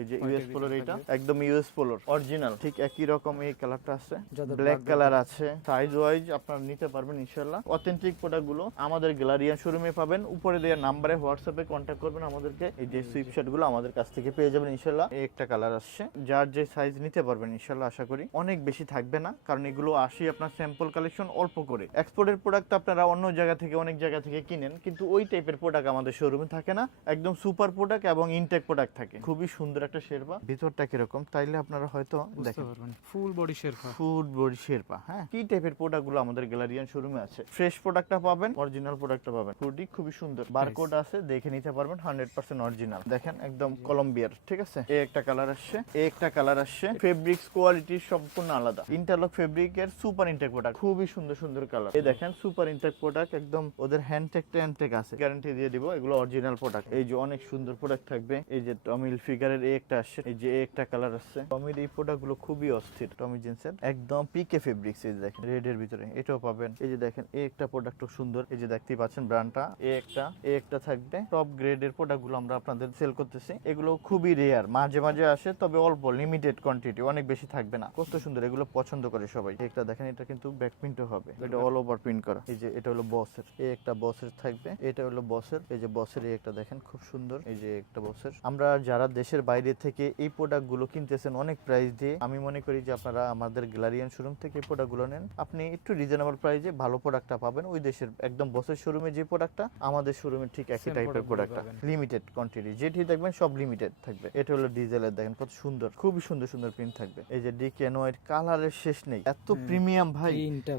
এই যে ইউএস পোলোর, এটা একদম ইউএস পোলোর অরিজিনাল, ঠিক একই রকম এই কালারটা আছে, ব্ল্যাক কালার আছে। সাইজ ওয়াইজ আপনারা নিতে পারবেন ইনশাআল্লাহ। অথেন্টিক প্রোডাক্ট গুলো আমাদের গ্যালারিয়ান শোরুমে পাবেন। উপরে দেওয়া নাম্বারে হোয়াটসঅ্যাপে কন্ট্যাক্ট করবেন আমাদেরকে। এই যে সুইপ শার্ট গুলো আমাদের কাছ থেকে পেয়ে যাবেন ইনশাআল্লাহ। এই একটা কালার আসছে, যার যে সাইজ নিতে পারবেন ইনশাআল্লাহ। আশা করি অনেক বেশি থাকবে না, কারণ এগুলো আসি আপনার স্যাম্পল কালেকশন অল্প করে। এক্সপোর্টের প্রোডাক্ট আপনারা অন্য জায়গা থেকে অনেক জায়গা থেকে কিনেন, কিন্তু ওই টাইপের প্রোডাক্ট আমাদের শোরুমে থাকে না। একদম সুপার প্রোডাক্ট এবং ইনটেক প্রোডাক্ট থাকে। খুবই সুন্দর একটা শেরপা, ভিতরটা কিরকম তাইলে আপনারা হয়তো দেখতে পারবেন। Full body Sherpa, full body Sherpa. হ্যাঁ, কি টাইপের প্রোডাক্ট গুলো আমাদের গ্যালারিয়ান শোরুমে আছে। ফ্রেশ প্রোডাক্টটা পাবেন, অরিজিনাল প্রোডাক্টটা পাবেন। খুবই খুবই সুন্দর, বারকোড আছে, দেখে নিতে পারবেন। 100% অরিজিনাল, দেখেন একদম কলম্বিয়ার। ঠিক আছে, এই একটা কালার আসছে, এই একটা কালার আসছে। ফেব্রিক্স কোয়ালিটি সম্পূর্ণ আলাদা। ইন্টারলক ফেব্রিকের সুপার ইনটেক প্রোডাক্ট, খুবই সুন্দর সুন্দর কালার। এই দেখেন সুপার ইনটেক প্রোডাক্ট, একদম ওদের হ্যান্ডটেকটা হ্যান্ডটেক আছে, গ্যারান্টি দিয়ে দিব এগুলো অরিজিনাল প্রোডাক্ট। এই যে অনেক সুন্দর প্রোডাক্ট থাকবে। এই যে টমিল ফিগারের এই একটা আসছে, এই যে একটা কালার আসছে। টমির এই প্রোডাক্ট গুলো খুবই অস্থির। টমি জিন্সের একদম পিকে ফেব্রিক্স, এই যে দেখেন রেড এর ভিতরে, এটাও পাবেন। এই যে দেখেন এই একটা প্রোডাক্ট সুন্দর, এই যে দেখতেই পাচ্ছেন ব্র্যান্ডটা। এই একটা থাকবে। টপ গ্রেডের প্রোডাক্ট গুলো আমরা আপনাদের সেল করতেছি। এগুলো খুবই রেয়ার, মাঝে মাঝে আসে, তবে অল্প লিমিটেড কোয়ান্টিটি, অনেক বেশি থাকবে না। কত সুন্দর, এগুলো পছন্দ করে সবাই। একটা দেখেন, এটা কিন্তু ব্যাক প্রিন্টও হবে, এটা অল ওভার প্রিন্ট করা। এই যে এটা হলো বসের, এই একটা বসের থাকবে, এটা হলো বসের। এই যে বসের এই একটা দেখেন খুব সুন্দর, এই যে একটা বসের। আমরা যারা দেশের বাইরে থেকে এই প্রোডাক্ট গুলো কিনতেছেন অনেক প্রাইস দিয়ে, আমি মনে করি যে আপনারা আমাদের গ্যালারিয়ান শোরুম থেকে এই প্রোডাক্ট গুলো নেন, আপনি একটু রিজনেবল প্রাইসে ভালো প্রোডাক্টটা পাবেন। ওই দেশের একদম বসের শোরুমে যে প্রোডাক্টটা, আমাদের শোরুমে ঠিক একই টাইপের প্রোডাক্টটা, লিমিটেড কোয়ান্টিটি, যেটি দেখবেন সব লিমিটেড থাকবে। এটা হলো ডিজেলের, দেখেন কত সুন্দর, খুবই সুন্দর সুন্দর প্রিন্ট থাকবে। এই যে ডিকেনোয়ের কালারের শেষ নেই, এত প্রিমিয়াম ভাই,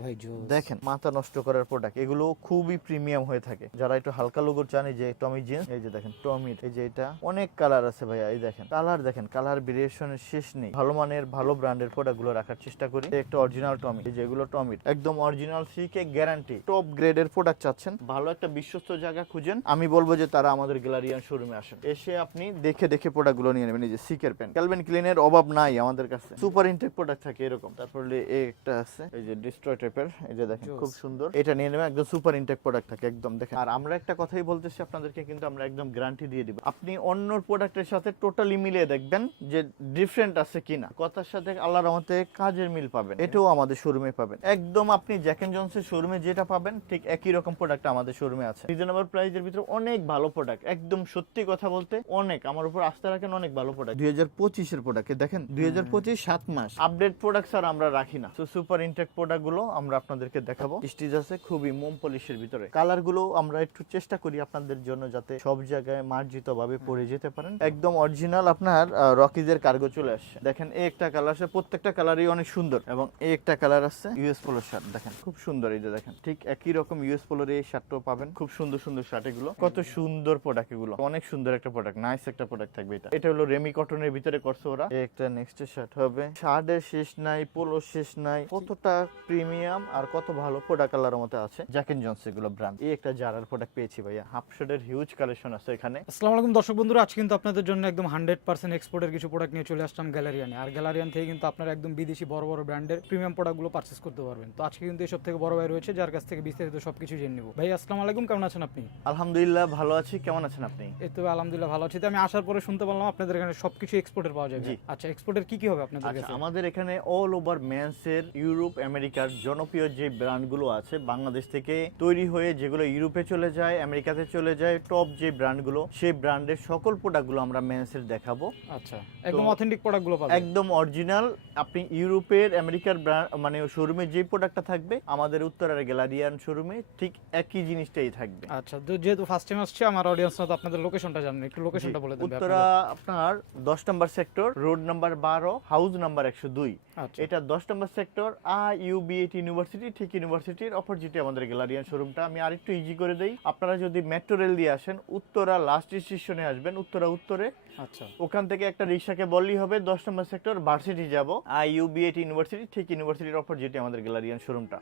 ভাই দেখেন মাথা নষ্ট করার প্রোডাক্ট। এগুলো খুবই প্রিমিয়াম হয়ে থাকে। যারা একটু হালকা লোগো চান, এই যে টমি জিন্স, এই যে দেখেন টমির, এই যে এটা অনেক কালার আছে ভাইয়া। এই দেখেন কালার, দেখেন কালার ভেরিয়েশনের শেষ নেই। ভালো মানের ভালো ব্র্যান্ডের প্রোডাক্ট গুলো রাখার চেষ্টা করি। একটা অরিজিনাল টমি, এই যেগুলো টমির একদম অরিজিনাল সিকে গ্যারান্টি। টপ গ্রেডের প্রোডাক্ট চাচ্ছেন, ভালো একটা বিশ্বস্ত জায়গা খুঁজেন, আমি বলবো যে তারা আমাদের গ্যালারিয়ান শোরুমে আসেন। এসে আপনি দেখে দেখে প্রোডাক্ট গুলো নিয়ে নেবেন। এই যে সিকের পেন, ক্যালভিন ক্লিনের অভাব নাই আমাদের কাছে, সুপার ইনটেক প্রোডাক্ট থাকে এরকম। তারপরে এই একটা আছে, এই যে ডিস্ট্রয় টাইপের, এই যে দেখেন খুব সুন্দর, এটা নিয়ে নেবেন, একদম সুপার ইনটেক প্রোডাক্ট থাকে একদম। দেখেন, আর আমরা একটা কথাই বলতেছি আপনাদেরকে, কিন্তু আমরা একদম গ্যারান্টি দিয়ে দিব। আপনি অন্য প্রোডাক্টের সাথে টোটালি মিলিয়ে দেখবেন যে ডিফারেন্ট আছে কিনা। কথার সাথে আল্লাহর রহমতে কাজের মিল পাবেন, এটাও আমাদের শোরুমে পাবেন। একদম আপনি জ্যাক এন্ড জনসের শোরুমে যেটা পাবেন, ঠিক একই রকম প্রোডাক্ট আমাদের শোরুমে আছে। রিজনেবল প্রাইসের ভিতরে অনেক ভালো প্রোডাক্ট, একদম সত্যি কথা বলতে অনেক, আমার উপর আস্থা রাখেন, অনেক ভালো প্রোডাক্ট। 2025 এর প্রোডাক্ট দেখেন, 2025 7 মাস আপডেট প্রোডাক্ট স্যার আমরা রাখি না। তো সুপার ইনটেক প্রোডাক্ট গুলো আমরা আপনাদেরকে দেখাবো। স্টিচ আছে খুবই মোম পলিশের ভিতরে। কালার গুলো আমরা একটু চেষ্টা করি আপনাদের জন্য যাতে সব জায়গায় মার্জিত ভাবে পরে যেতে পারেন। একদম অরিজিনাল আপনার রকিজের কার্গো চলে আসছে। দেখেন এই একটা কালার আছে, প্রত্যেকটা কালারই অনেক সুন্দর। এবং এই একটা কালার আছে ইউএস পোলো শার্ট, দেখেন খুব সুন্দর। এই যে দেখেন ঠিক একই রকম ইউএস পোলোর এই শার্টটাও পাবেন। খুব সুন্দর সুন্দর শার্ট, এগুলো কত সুন্দর প্রোডাক্ট, এগুলো অনেক সুন্দর একটা প্রোডাক্ট, নাইস একটা প্রোডাক্ট থাকবে। এটা হলো রেমি কটনের ভিতরে করছে ওরা। একটা নেক্সট শার্ট হবে, শার্টের শেষ নাই, পোলো শেষ নাই, কতটা প্রিমিয়াম আর কত ভালো প্রোডাক্ট কালারের মতো আছে। জ্যাক এন্ড জনস এগুলো ব্র্যান্ড। এই একটা জারার প্রোডাক্ট পেয়েছি ভাইয়া, হাফ শার্টের হিউজ কালেকশন আছে এখানে। আসসালামু আলাইকুম দর্শক বন্ধুরা, আজ কিন্তু আপনাদের জন্য একদম 100% এক্সপোর্টের কিছু প্রোডাক্ট নিয়ে চলে আসলাম গ্যালারিয়ানে। আর গ্যালারিয়ান থেকে কিন্তু আপনারা একদম বিদেশি বড় বড় ব্র্যান্ডের প্রিমিয়াম প্রোডাক্টগুলো পারচেজ করতে পারবেন। তো আজকে কিন্তু এসব থেকে বড় ভাই রয়েছে, যার কাছ থেকে বিস্তারিত সবকিছু জেনে নেব। ভাই আসসালামু আলাইকুম, কেমন আছেন আপনি? আলহামদুলিল্লাহ ভালো আছি, কেমন আছেন আপনি? এই তো আলহামদুলিল্লাহ ভালো আছি। তো আমি আসার পরে শুনতে পারলাম আপনাদের এখানে সবকিছু এক্সপোর্টের পাওয়া যাবে। আচ্ছা, এক্সপোর্টের কি কি হবে আপনাদের কাছে? আমাদের এখানে অল ওভার মেন্সের ইউরোপ আমেরিকার জনপ্রিয় যে ব্র্যান্ডগুলো আছে, বাংলাদেশ থেকে তৈরি হয়ে যেগুলো ইউরোপে চলে যায়, আমেরিকাতে চলে যায়, টপ যে ব্র্যান্ডগুলো, সেই ব্র্যান্ডের সকল প্রোডাক্টগুলো আমরা মেন্সের দেখাবো। আচ্ছা, একদম অথেন্টিক প্রোডাক্টগুলো পাবেন, একদম অরিজিনাল। আপনি ইউরোপের আমেরিকার ব্র্যান্ড মানে শোরুমে যে প্রোডাক্টটা থাকবে, আমাদের উত্তরার গ্যালারিয়ান শোরুমে ঠিক একই জিনিসটাই থাকবে। আচ্ছা, তো যেহেতু ফার্স্ট টাইম আসছে আমার অডিয়েন্সরা, তো আপনাদের লোকেশনটা জানেন, একটু লোকেশনটা বলে দেন। উত্তরা আপনার 10 নম্বর sector, road number 12, house number 102। এটা 10 নম্বর সেক্টর, IUBAT ইউনিভার্সিটি, ঠিক ইউনিভার্সিটির অপোজিটে আমাদের গ্যালারিয়ান শোরুমটা। আমি আরেকটু ইজি করে দেই, আপনারা যদি মেট্রো রেল দিয়ে আসেন, উত্তরা লাস্ট স্টেশনে আসবেন, উত্তরা উত্তরে। আচ্ছা, ওখান থেকে একটা রিক্সাকে বললেই হবে 10 নম্বর সেক্টর ভার্সিটি যাব, IUBAT ইউনিভার্সিটি, ঠিক ইউনিভার্সিটির অপোজিটে আমাদের গ্যালারিয়ান শোরুমটা।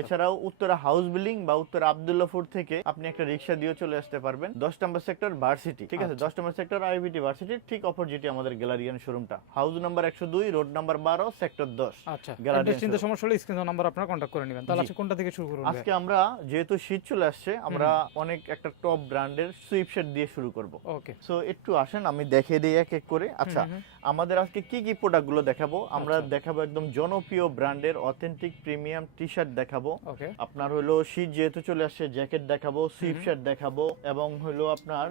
এছাড়াও উত্তরা হাউস বিল্ডিং বা উত্তরা আব্দুল্লাহপুর থেকে আপনি একটা রিক্সা দিয়ে চলে আসতে পারবেন 10 নম্বর সেক্টর ভার্সিটি। ঠিক আছে, 10 নম্বর সেক্টর IUBAT ভার্সিটির ঠিক অপোজিটে আমাদের গ্যালারিয়ান শোরুমটা, house number 102, road number 12, sector 10। আচ্ছা, গ্যালারিয়ান চিন্তা সমস্যা হলে স্ক্রিন নাম্বার আপনারা কন্টাক্ট করে নেবেন। তাহলে আজকে কোনটা থেকে শুরু করব? আজকে আমরা যেহেতু শীত চলে আসছে, আমরা অনেক একটা টপ ব্র্যান্ডের সুইপ শার্ট দিয়ে শুরু করব। ওকে, সো একটু আসেন আমি দেখিয়ে দিই এক এক করে। আচ্ছা, আমাদের আজকে কি কি প্রোডাক্ট গুলো দেখাবো, আমরা দেখাবো একদম জনপ্রিয় ব্র্যান্ডের অথেন্টিক প্রিমিয়াম টি শার্ট দেখাবো। ওকে, আপনার হলো শীত যেহেতু চলে আসছে, জ্যাকেট দেখাবো, সুইপ শার্ট দেখাবো, এবং হলো আপনার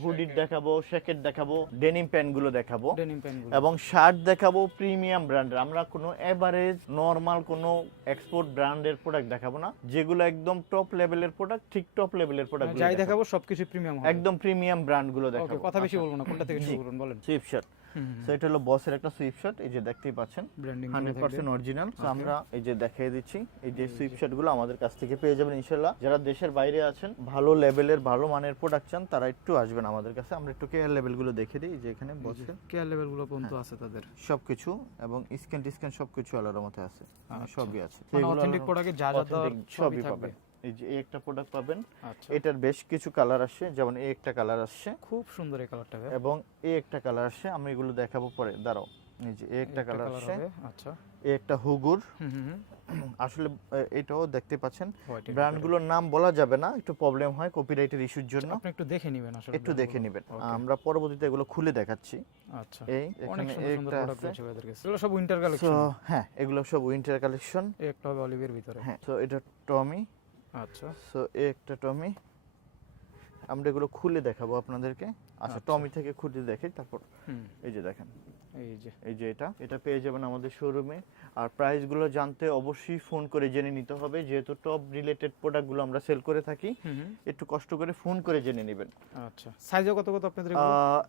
হুডি দেখাবো, জ্যাকেট দেখাবো, ডেনিম প্যান্ট গুলো দেখাবো, ডেনিম প্যান্টগুলো। এবং শার্ট দেখাবো প্রিমিয়াম ব্র্যান্ডের। আমরা কোনো এভারেজ নরমাল কোনো এক্সপোর্ট ব্র্যান্ডের প্রোডাক্ট দেখাবো না, যেগুলো একদম টপ লেভেলের প্রোডাক্ট, ঠিক টপ লেভেলের প্রোডাক্ট যাই দেখাবো সবকিছু প্রিমিয়াম হবে। একদম প্রিমিয়াম ব্র্যান্ড গুলো ওকে, দেখাবো। কথা বেশি বলবো না, কোনটা থেকে শুরু করুন বলেন। সুইপ শার্ট, সো এটা হলো বসের একটা সুইপ শার্ট, এই যে দেখতেই পাচ্ছেন ব্র্যান্ডিং 100% অরিজিনাল। সো আমরা এই যে দেখিয়ে দিচ্ছি, এই যে সুইপ শার্ট গুলো আমাদের কাছ থেকে পেয়ে যাবেন ইনশাআল্লাহ। যারা দেশের বাইরে আছেন, ভালো লেভেলের ভালো মানের প্রোডাক্ট চান, তারা একটু আসবেন আমাদের কাছে। আমরা একটু কেয়ার লেভেল গুলো দেখিয়ে দিই, যে এখানে বসের কেয়ার লেভেল গুলো পর্যন্ত আছে তাদের সবকিছু, এবং স্ক্যান সবকিছু আলাদার মধ্যে আছে, সবই আছে। মানে অথেন্টিক প্রোডাক্টে যা যা দরকার সবই পাবেন। এই যে এই একটা প্রোডাক্ট পাবেন, আচ্ছা, এটার বেশ কিছু কালার আসছে, যেমন এই একটা কালার আসছে, খুব সুন্দর এই কালারটা। এবং এই একটা কালার আসছে, আমি এগুলো দেখাবো পরে, দাঁড়াও। এই যে এই একটা কালার আসছে, আচ্ছা, এই একটা হুগুর। আসলে এটাও দেখতে পাচ্ছেন, ব্র্যান্ডগুলোর নাম বলা যাবে না, একটু প্রবলেম হয় কপিরাইটের ইস্যুর জন্য। আপনি একটু দেখে নেবেন, আসলে একটু দেখে নেবেন, আমরা পরবর্তীতে এগুলো খুলে দেখাচ্ছি। আচ্ছা, এই অনেক এখানে সুন্দর সুন্দর একটা প্রোডাক্ট আছে, আছে এদের কাছে। এগুলো সব উইন্টার তো কালেকশন। হ্যাঁ এগুলো সব উইন্টার কালেকশন। একটা হবে অলিভের ভিতরে। হ্যাঁ, তো এটা টমি। আচ্ছা, সো এই একটা টমি, আমরা এগুলো খুলে দেখাবো আপনাদেরকে। আচ্ছা, টমি থেকে খুলে দেখাই, তারপর এই যে দেখেন, এই যে এটা পেয়ে যাবেন আমাদের শোরুমে। আর প্রাইসগুলো জানতে অবশ্যই ফোন করে জেনে নিতে হবে, যেহেতু টপ রিলেটেড প্রোডাক্টগুলো আমরা সেল করে থাকি, একটু কষ্ট করে ফোন করে জেনে নেবেন। আচ্ছা, সাইজও কত কত আপনাদের?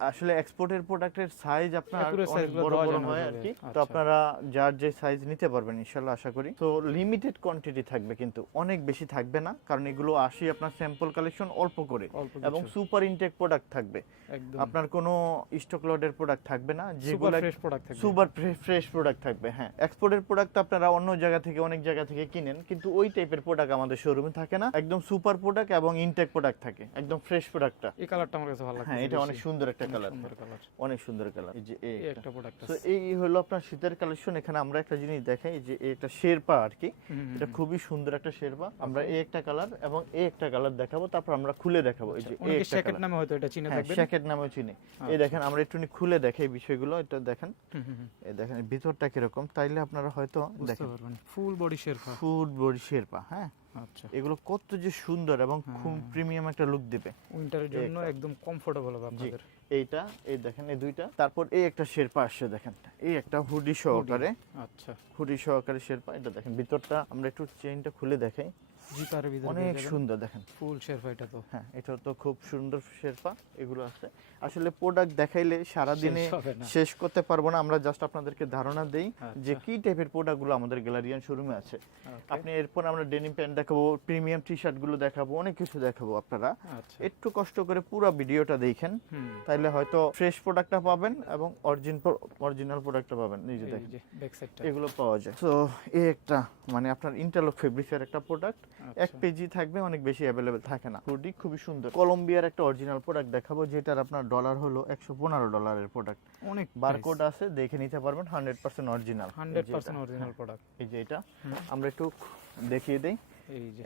আসলে এক্সপোর্টের প্রোডাক্টের সাইজ আপনার Accurate অনেক size গুলো বড় দেওয়া বড় যায় না হয় আর ওইভাবে। কি, তো আচ্ছা। আপনারা যার যে সাইজ নিতে পারবেন ইনশাআল্লাহ, আশা করি। তো লিমিটেড কোয়ান্টিটি থাকবে, কিন্তু অনেক বেশি থাকবে না, কারণ এগুলো আসি আপনার স্যাম্পল কালেকশন অল্প করে, এবং সুপার ইনটেক প্রোডাক্ট থাকবে। একদম আপনার কোনো স্টক লটের প্রোডাক্ট থাকবে না, সুপার যেগুলো ফ্রেশ প্রোডাক্ট থাকবে। সুপার ফ্রেশ প্রোডাক্ট থাকবে। হ্যাঁ, এক্সপোর্টের প্রোডাক্ট আপনারা অন্য জায়গা থেকে অনেক জায়গা থেকে কিনেন, কিন্তু ওই টাইপের প্রোডাক্ট আমাদের শোরুমে থাকে না। একদম সুপার প্রোডাক্ট এবং ইনটেক প্রোডাক্ট থাকে, একদম ফ্রেশ প্রোডাক্টটা। এই কালারটা আমার কাছে ভালো লাগে। হ্যাঁ, এটা অনেক সুন্দর একটা কালার, সুন্দর কালার, অনেক সুন্দর কালার। এই যে এই একটা প্রোডাক্ট তো আছে। এই হলো আপনার শীতের কালেকশন। এখানে আমরা একটা জিনিস দেখাই, যে এটা শেরপা আর কি, এটা খুবই সুন্দর একটা শেরপা। আমরা এই একটা কালার এবং এই একটা কালার দেখাবো, তারপর আমরা খুলে দেখাবো। এই যে এই অনেকে একটা জ্যাকেট নামে হয়তো এটা চিনে থাকবেন। জ্যাকেট নামেও চিনি। এই দেখেন, আমরা একটু খুলে দেখাই বিষয়গুলো, এটা দেখেন, এই দেখেন ভিতরটা কিরকম, তাইলে আপনারা হয়তো দেখেন full body Sherpa, full body Sherpa. হ্যাঁ, আচ্ছা, এগুলো কত যে সুন্দর এবং খুব প্রিমিয়াম একটা লুক দিবে, উইন্টারের জন্য একদম কমফোর্টেবল হবে আপনাদের। এইটা এই দেখেন, এই দুইটা। তারপর এই একটা শেরপা আসছে, দেখেন এই একটা হুডি সহকারে, আচ্ছা, হুডি সহকারে শেরপা। এটা দেখেন ভিতরটা, আমরা একটু চেইনটা খুলে দেখাই, জিপারের ভিতরে অনেক সুন্দর দেখেন, ফুল শেরপা এটা তো। হ্যাঁ, এটা তো খুব সুন্দর শেরপা। এগুলো আছে, আসলে প্রোডাক্ট দেখাইলে সারা দিনে শেষ করতে পারবো না, আমরা জাস্ট আপনাদেরকে ধারণা দেই যে কি টাইপের প্রোডাক্টগুলো আমাদের গ্যালারিয়ান শোরুমে আছে। আপনি এরপর আমরা ডেনিম প্যান্ট দেখাবো, প্রিমিয়াম টি শার্ট গুলো দেখাবো, অনেক কিছু দেখাবো। আপনারা একটু কষ্ট করে পুরো ভিডিওটা দেখেন, তাইলে হয়তো ফ্রেশ প্রোডাক্টটা পাবেন এবং অরিজিনাল প্রোডাক্টটা পাবেন। এই যে দেখেন, এগুলো পাওয়া যায়। তো এই একটা মানে আপনার ইন্টারলক ফেব্রিক্সের একটা প্রোডাক্ট, এক পেজি থাকবে, অনেক বেশি অ্যাভেলেবেল থাকে না। হুডি খুবই সুন্দর, কলম্বিয়ার একটা অরিজিনাল প্রোডাক্ট দেখাবো, যেটার আপনার ডলার হলো $115 প্রোডাক্ট। অনেক বারকোড আছে, দেখে নিতে পারবেন, 100% অরিজিনাল। 100% original product. এই যে এটা আমরা একটু দেখিয়ে দেই,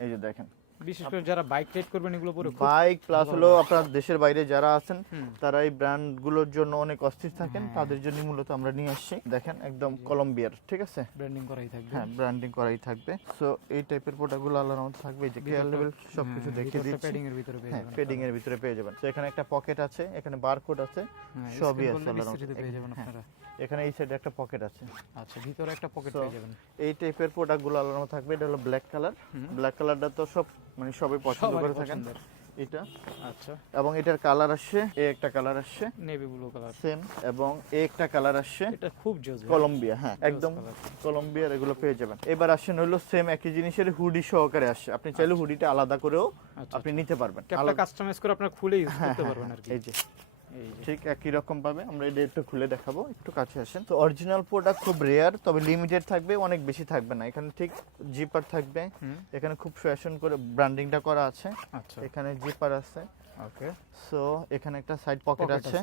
এই যে দেখেন, বিশেষ করে যারা বাইক রাইড করবেন এগুলো পরে বাইক প্লাস হলো আপনার দেশের বাইরে যারা আছেন, তারা এই ব্র্যান্ড গুলোর জন্য অনেক অস্থির থাকেন, তাদের জন্য মূলত আমরা নিয়ে আসছি। দেখেন একদম কলম্বিয়ার, ঠিক আছে, ব্র্যান্ডিং করাই থাকবে। হ্যাঁ, ব্র্যান্ডিং করাই থাকবে। সো এই টাইপের প্রোডাক্টগুলো আল্লাহর রহমতে থাকবে। এই যে কেয়ার লেভেল সবকিছু দেখিয়ে দিচ্ছি, প্যাডিং এর ভিতরে পেয়ে যাবেন, প্যাডিং এর ভিতরে পেয়ে যাবেন। তো এখানে একটা পকেট আছে, এখানে বারকোড আছে, সবই আছে আল্লাহর রহমতে পেয়ে যাবেন আপনারা। এখানে এই সাইডে একটা পকেট আছে, আচ্ছা, ভিতরে একটা পকেট পেয়ে যাবেন। এই টাইপের প্রোডাক্টগুলো আল্লাহর রহমতে থাকবে। এটা হলো ব্ল্যাক কালার, ব্ল্যাক কালারটা তো সব মানে সবাই পছন্দ করে থাকেন। এটা আচ্ছা, এবং এটার কালার আসছে, এই একটা কালার আসছে নেভি ব্লু কালার সেম, এবং এই একটা কালার আসছে, এটা খুব জোস কলম্বিয়া। হ্যাঁ, একদম কলম্বিয়ার, এগুলো পেয়ে যাবেন। এবার আসেন হলো সেম একই জিনিসের হুডি সহকারে আসছে, আপনি চাইলে হুডিটা আলাদা করেও আপনি নিতে পারবেন, ক্যাপটা কাস্টমাইজ করে আপনারা খুলে ইউজ করতে পারবেন আর কি। এই যে ঠিক একই রকম পাবে। আমরা এটা একটু খুলে দেখাবো, একটু কাছে আসেন। তো অরিজিনাল প্রোডাক্ট খুব রেয়ার, তবে লিমিটেড থাকবে, অনেক বেশি থাকবে না। এখানে ঠিক জিপার থাকবে, এখানে খুব ফ্যাশন করে ব্র্যান্ডিংটা করা আছে। আচ্ছা, এখানে জিপার আছে, ওকে। সো এখানে একটা সাইড পকেট আছে,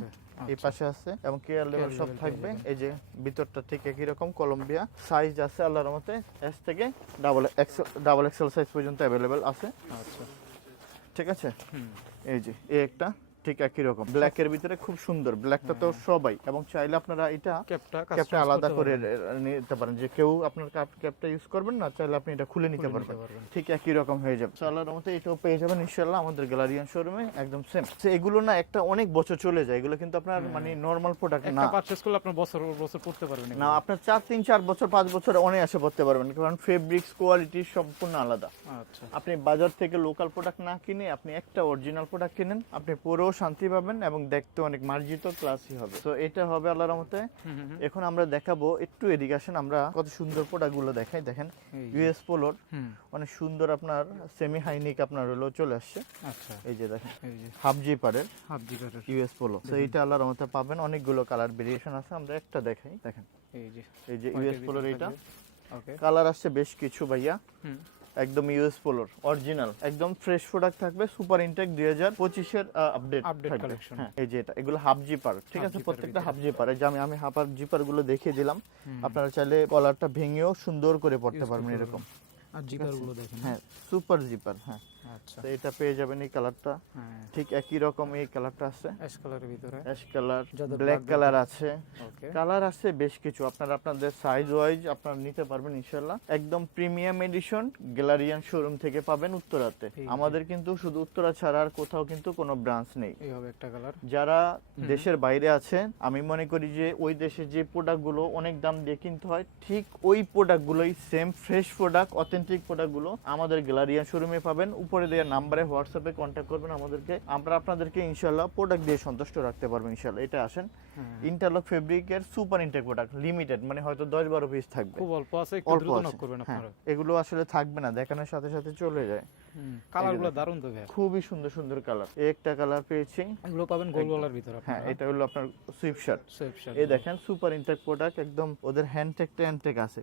এই পাশে আছে, এবং কেয়ার লেভেল সব থাকবে। এই যে ভিতরটা ঠিক একই রকম কলম্বিয়া। সাইজ আছে আল্লাহর রহমতে এস থেকে ডাবল এক্সেল সাইজ পর্যন্ত অ্যাভেলেবেল আছে। আচ্ছা, ঠিক আছে, এই যে এই একটা, ঠিক একই রকম ব্ল্যাকের ভিতরে খুব সুন্দর, ব্ল্যাকটা তো সবাই, এবং চাইলে আপনারা এটা ক্যাপটা আলাদা করে নিতে পারেন, যে কেউ আপনার ক্যাপটা ইউজ করবেন না, চাইলে আপনি এটা খুলে নিতে পারবেন, ঠিক একই রকম হয়ে যাবে। আল্লাহর রহমতে এটাও পেয়ে যাবেন ইনশাআল্লাহ আমাদের গ্যালারিয়ান শোরুমে, একদম সেম। এগুলো না একটা অনেক বছর চলে যায়, এগুলো কিন্তু আপনার মানে নরমাল প্রোডাক্ট না, পারচেজ করলে আপনার বছর বছর পড়তে পারবেন না আপনার 4 বছর 5 বছর অনায়াসে পড়তে পারবেন, কারণ ফেব্রিক্স কোয়ালিটি সম্পূর্ণ আলাদা। আচ্ছা, আপনি বাজার থেকে লোকাল প্রোডাক্ট না কিনে আপনি একটা অরিজিনাল প্রোডাক্ট কিনেন, আপনি পুরো শান্তি পাবেন এবং দেখতে অনেক মার্জিত ক্লাসি হবে। তো এটা হবে আল্লাহর রহমতে। এখন আমরা দেখাবো, একটু এদিকে আসেন, আমরা কত সুন্দর প্রোডাক্ট গুলো দেখাই। দেখেন ইউএস পোলোর অনেক সুন্দর আপনার সেমি হাইনিক আপনার হলো চলে আসছে। আচ্ছা, এই যে দেখেন হাফ জিপারের ইউএস পোলো। তো এইটা আল্লাহর রহমতে পাবেন, অনেকগুলো কালার ভেরিয়েশন আছে, আমরা একটা দেখাই। দেখেন এই যে ইউএস পোলোর এইটা কালার আসছে বেশ কিছু ভাইয়া, একদম ইউএস পোলোর অরিজিনাল, একদম ফ্রেশ প্রোডাক্ট থাকবে, সুপার ইনটেক 2025 এর আপডেট কালেকশন। হ্যাঁ এই যে এটা, এগুলো হাফ জিপার, ঠিক আছে, প্রত্যেকটা হাফ জিপার। এই যে আমি হাফ জিপার গুলো দেখিয়ে দিলাম, আপনারা চাইলে কলারটা ভেঙেও সুন্দর করে পড়তে পারবেন এরকম। আর জিপার গুলো দেখেন, হ্যাঁ সুপার জিপার। হ্যাঁ আচ্ছা, তো এটা পেয়ে যাবেন এই কালারটা, ঠিক একই রকম এই কালারটা আছে, অ্যাশ কালারের ভিতরে অ্যাশ কালার, ব্ল্যাক কালার আছে, কালার আছে বেশ কিছু। আপনাদের সাইজ ওয়াইজ আপনারা নিতে পারবেন ইনশাআল্লাহ। একদম প্রিমিয়াম এডিশন গ্যালারিয়ান শোরুম থেকে পাবেন উত্তরাতে। আমাদের কিন্তু শুধু উত্তরা ছাড়া আর কোথাও কিন্তু কোনো ব্রাঞ্চ নেই। এই হবে একটা কালার। যারা দেশের বাইরে আছেন, আমি মনে করি যে ওই দেশে যে প্রোডাক্টগুলো অনেক দাম দিয়ে কিনতে হয়, ঠিক ওই প্রোডাক্টগুলোই সেম ফ্রেশ প্রোডাক্ট, অথেন্টিক প্রোডাক্টগুলো আমাদের গ্যালারিয়ান শোরুমে পাবেন। উপরে দেওয়া নাম্বারে হোয়াটসঅ্যাপে কন্ট্যাক্ট করবেন আমাদেরকে, আমরা আপনাদেরকে ইনশাআল্লাহ প্রোডাক্ট দিয়ে সন্তুষ্ট রাখতে পারবো ইনশাআল্লাহ। এটা আসেন ইন্টারলক ফেব্রিকের সুপার ইনটেক প্রোডাক্ট, লিমিটেড, মানে হয়তো 10-12 পিস থাকবে, খুব অল্প আছে, একটু দ্রুত নক করবেন আপনারা। এগুলো আসলে থাকবে না, দেখানোর সাথে সাথে চলে যায়। কালারগুলো দারুণ তো ভাই, খুবই সুন্দর সুন্দর কালার। একটা কালার পেয়েছি, এগুলো পাবেন গোল গলার ভিতরে। হ্যাঁ এটা হলো আপনার সুইফট শার্ট। এই দেখেন সুপার ইনটেক প্রোডাক্ট, একদম ওদের হ্যান্ডটেক আছে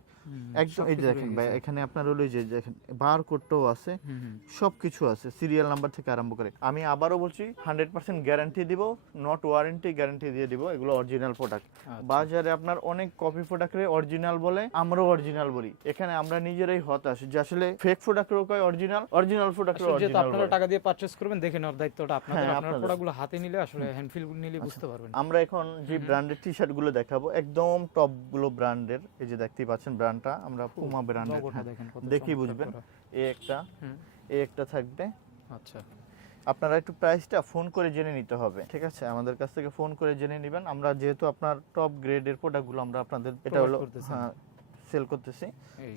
একদম। এই যে দেখেন ভাই, এখানে আপনার হলো যে দেখেন বারকোডটাও আছে, সবকিছু আছে, সিরিয়াল নাম্বার থেকে আরম্ভ করে। আমি আবারও বলছি 100% গ্যারান্টি দিব, নট ওয়ারেন্টি, গ্যারান্টি দিয়ে দিব, এগুলো অরিজিনাল প্রোডাক্ট। বাজারে আপনার অনেক কপি প্রোডাক্টে অরিজিনাল বলে, আমরাও অরিজিনাল বলি। এখানে আমরা নিজেরাই হতাশ যে আসলে ফেক প্রোডাক্টও কয় অরিজিনাল, অরিজিনাল প্রোডাক্টও অরিজিনাল। আপনারা টাকা দিয়ে পারচেজ করবেন, দেখে নেওয়ার দায়িত্বটা আপনাদের। আপনারা প্রোডাক্টগুলো হাতে নিলে আসলে হ্যান্ড ফিল নিলে বুঝতে পারবেন। আমরা এখন যে ব্র্যান্ডের টি-শার্ট গুলো দেখাবো, একদম টপ গুলো ব্র্যান্ডের। এই যে দেখতেই পাচ্ছেন ব্র্যান্ডটা, আমরা পুমা ব্র্যান্ডের, দেখি বুঝবেন। এই একটা থাকবে। আচ্ছা, আপনারা একটু প্রাইসটা ফোন করে জেনে নিতে হবে, ঠিক আছে, আমাদের কাছ থেকে ফোন করে জেনে নেবেন। আমরা যেহেতু আপনার টপ গ্রেডের প্রোডাক্টগুলো আমরা আপনাদের এটা হলো সেল করতেছি,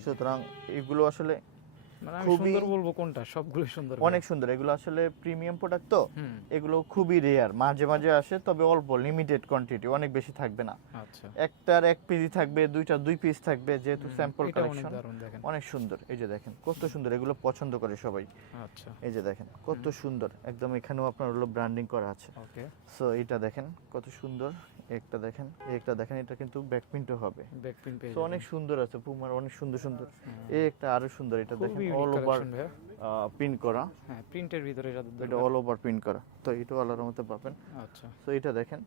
সুতরাং এগুলো আসলে মানে আমি সুন্দর বলবো কোনটা, সবগুলোই সুন্দর, অনেক সুন্দর। এগুলো আসলে প্রিমিয়াম প্রোডাক্ট, তো এগুলো খুবই রেয়ার, মাঝে মাঝে আসে, তবে অল্প লিমিটেড কোয়ান্টিটি, অনেক বেশি থাকবে না। আচ্ছা, একটার 1 পিস থাকবে, 2 পিস থাকবে, যেহেতু স্যাম্পল কালেকশন। অনেক সুন্দর, এই যে দেখেন কত সুন্দর, এগুলো পছন্দ করে সবাই। আচ্ছা, এই যে দেখেন কত সুন্দর, একদম এখানেও আপনার হলো ব্র্যান্ডিং করা আছে। ওকে, সো এটা দেখেন কত সুন্দর। একটা দেখেন, এটা কিন্তু ব্যাক প্রিন্টও হবে, ব্যাক প্রিন্ট পেয়ে তো অনেক সুন্দর আছে, পুমার অনেক সুন্দর সুন্দর। এই একটা আরো সুন্দর, এটা দেখেন অল ওভার প্রিন্ট করা। হ্যাঁ, প্রিন্টের ভিতরে এটা অল ওভার প্রিন্ট করা, তো এটা আলাদার মধ্যে পাবেন। আচ্ছা, তো এটা দেখেন,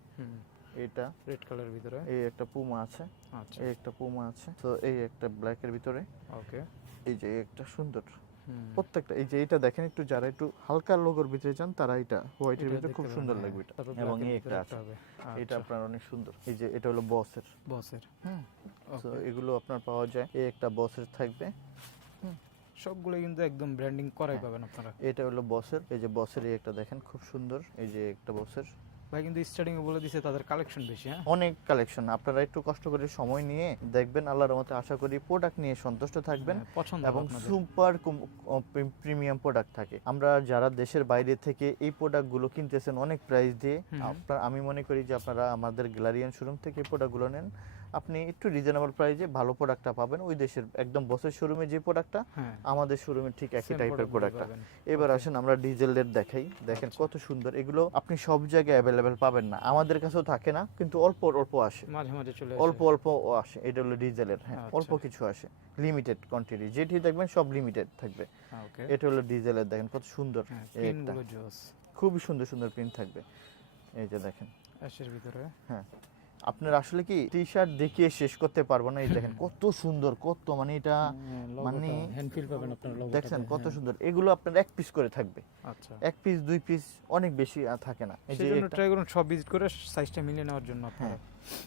এটা রেড কালারের ভিতরে এই একটা পুমা আছে। আচ্ছা, এই একটা পুমা আছে। তো এই একটা ব্ল্যাকের ভিতরে। ওকে, এই যে একটা সুন্দর প্রত্যেকটা। এই যে এটা দেখেন, একটু যারা একটু হালকা লোগোর ভিতরে যান তারা এটা হোয়াইটের ভিতরে খুব সুন্দর লাগবে এটা। এবং এই একটা আছে, এটা আপনার অনেক সুন্দর। এই যে এটা হলো বসের। তো এগুলো আপনার পাওয়া যায়। এই একটা বসের থাকবে, সবগুলো কিন্তু একদম ব্র্যান্ডিং করাই পাবেন আপনারা। এটা হলো বসের। এই যে বসের এই একটা দেখেন খুব সুন্দর, এই যে একটা বসের ভাই, কিন্তু স্টার্টিং এ বলে দিয়েছে তাদের কালেকশন বেশি। হ্যাঁ, অনেক কালেকশন, আপনারা একটু কষ্ট করে সময় নিয়ে দেখবেন, আল্লাহর রহমতে আশা করি প্রোডাক্ট নিয়ে সন্তুষ্ট থাকবেন, এবং সুপার প্রিমিয়াম প্রোডাক্ট থাকে। আমরা যারা দেশের বাইরে থেকে এই প্রোডাক্টগুলো কিনতেছেন অনেক প্রাইস দিয়ে, আমি মনে করি যে আপনারা আমাদের গ্যালারিয়ান শোরুম থেকে এই প্রোডাক্টগুলো নেন, আপনি একটু রিজনেবল প্রাইসে ভালো প্রোডাক্টটা পাবেন। ওই দেশের একদম বসের শোরুমে যে প্রোডাক্টটা, আমাদের শোরুমে ঠিক একই টাইপের প্রোডাক্টটা। এবার আসেন আমরা ডিজেলের দেখাই। দেখেন কত সুন্দর, এগুলো আপনি সব জায়গায় অ্যাভেলেবেল পাবেন না, আমাদের কাছেও থাকে না, কিন্তু অল্প অল্প আসে, মাঝে মাঝে চলে অল্প অল্প আসে। এটা হলো ডিজেলের, হ্যাঁ অল্প কিছু আসে, লিমিটেড কোয়ান্টিটি, যেটি দেখবেন সব লিমিটেড থাকবে। এটা হলো ডিজেলের, দেখেন কত সুন্দর, খুবই সুন্দর সুন্দর প্রিন্ট থাকবে। এই যে দেখেন অ্যাশের ভিতরে, হ্যাঁ আপনার আসলে কি টি শার্ট দেখিয়ে শেষ করতে পারবো না। এই দেখেন কত সুন্দর, কত মানে এটা মানে হ্যান্ড ফিল পাবেন আপনারা লোগোটা দেখছেন কত সুন্দর। এগুলো আপনার এক পিস করে থাকবে, আচ্ছা এক পিস দুই পিস অনেক বেশি থাকে না। এই যে সেজন্য এটা- ট্রাই করুন সব ভিজিট করে সাইজটা মিলিয়ে নেওয়ার জন্য আপনারা। হ্যাঁ,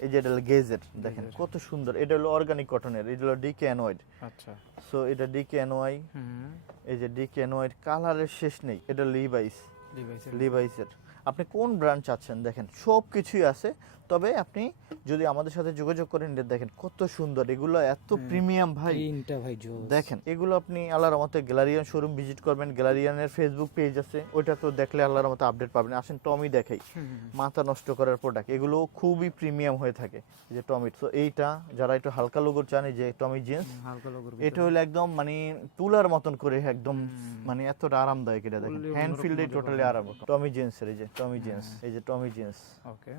এই যে এটা হলো গেজের, দেখেন গেজের। কত সুন্দর। এটা হলো অর্গানিক কটনের, এটা হলো ডিকে অ্যানয়েড। আচ্ছা সো এটা ডিকে অ্যানওয়াই, হুম এই যে ডিকে অ্যানয়েড, কালারের শেষ নেই। এটা লিভাইস, ডিভাইসের লিভাইসের। আপনি কোন ব্র্যান্ড চাচ্ছেন দেখেন সব কিছুই আছে। তবে আপনি যদি আমাদের সাথে যোগাযোগ করেন, এটা দেখেন কত সুন্দর, এগুলো এত প্রিমিয়াম ভাই। তিনটা ভাই জোস দেখেন এগুলো আপনি আল্লাহর রহমতে গ্যালারিয়ান শোরুম ভিজিট করবেন, গ্যালারিয়ানের ফেসবুক পেজ আছে, ওইটা তো দেখলে আল্লাহর রহমতে আপডেট পাবেন। আসেন টমি দেখাই, মাথা নষ্ট করার প্রোডাক্ট, এগুলো খুবই প্রিমিয়াম হয়ে থাকে। এই যে টমি, তো এইটা যারা একটু হালকা লোগোর চান, এই যে টমি জিন্স, হালকা লোগোর এটা হলো একদম মানে তুলার মতন করে একদম মানে এতটা আরামদায়ক। এটা দেখেন বললে হ্যান্ড অন্যরকম ফিল্ডে মজা টোটালি পাবেন। আরাম। টমি জিন্সের এই যে টমি জিন্স, এই যে টমি জিন্স, ওকে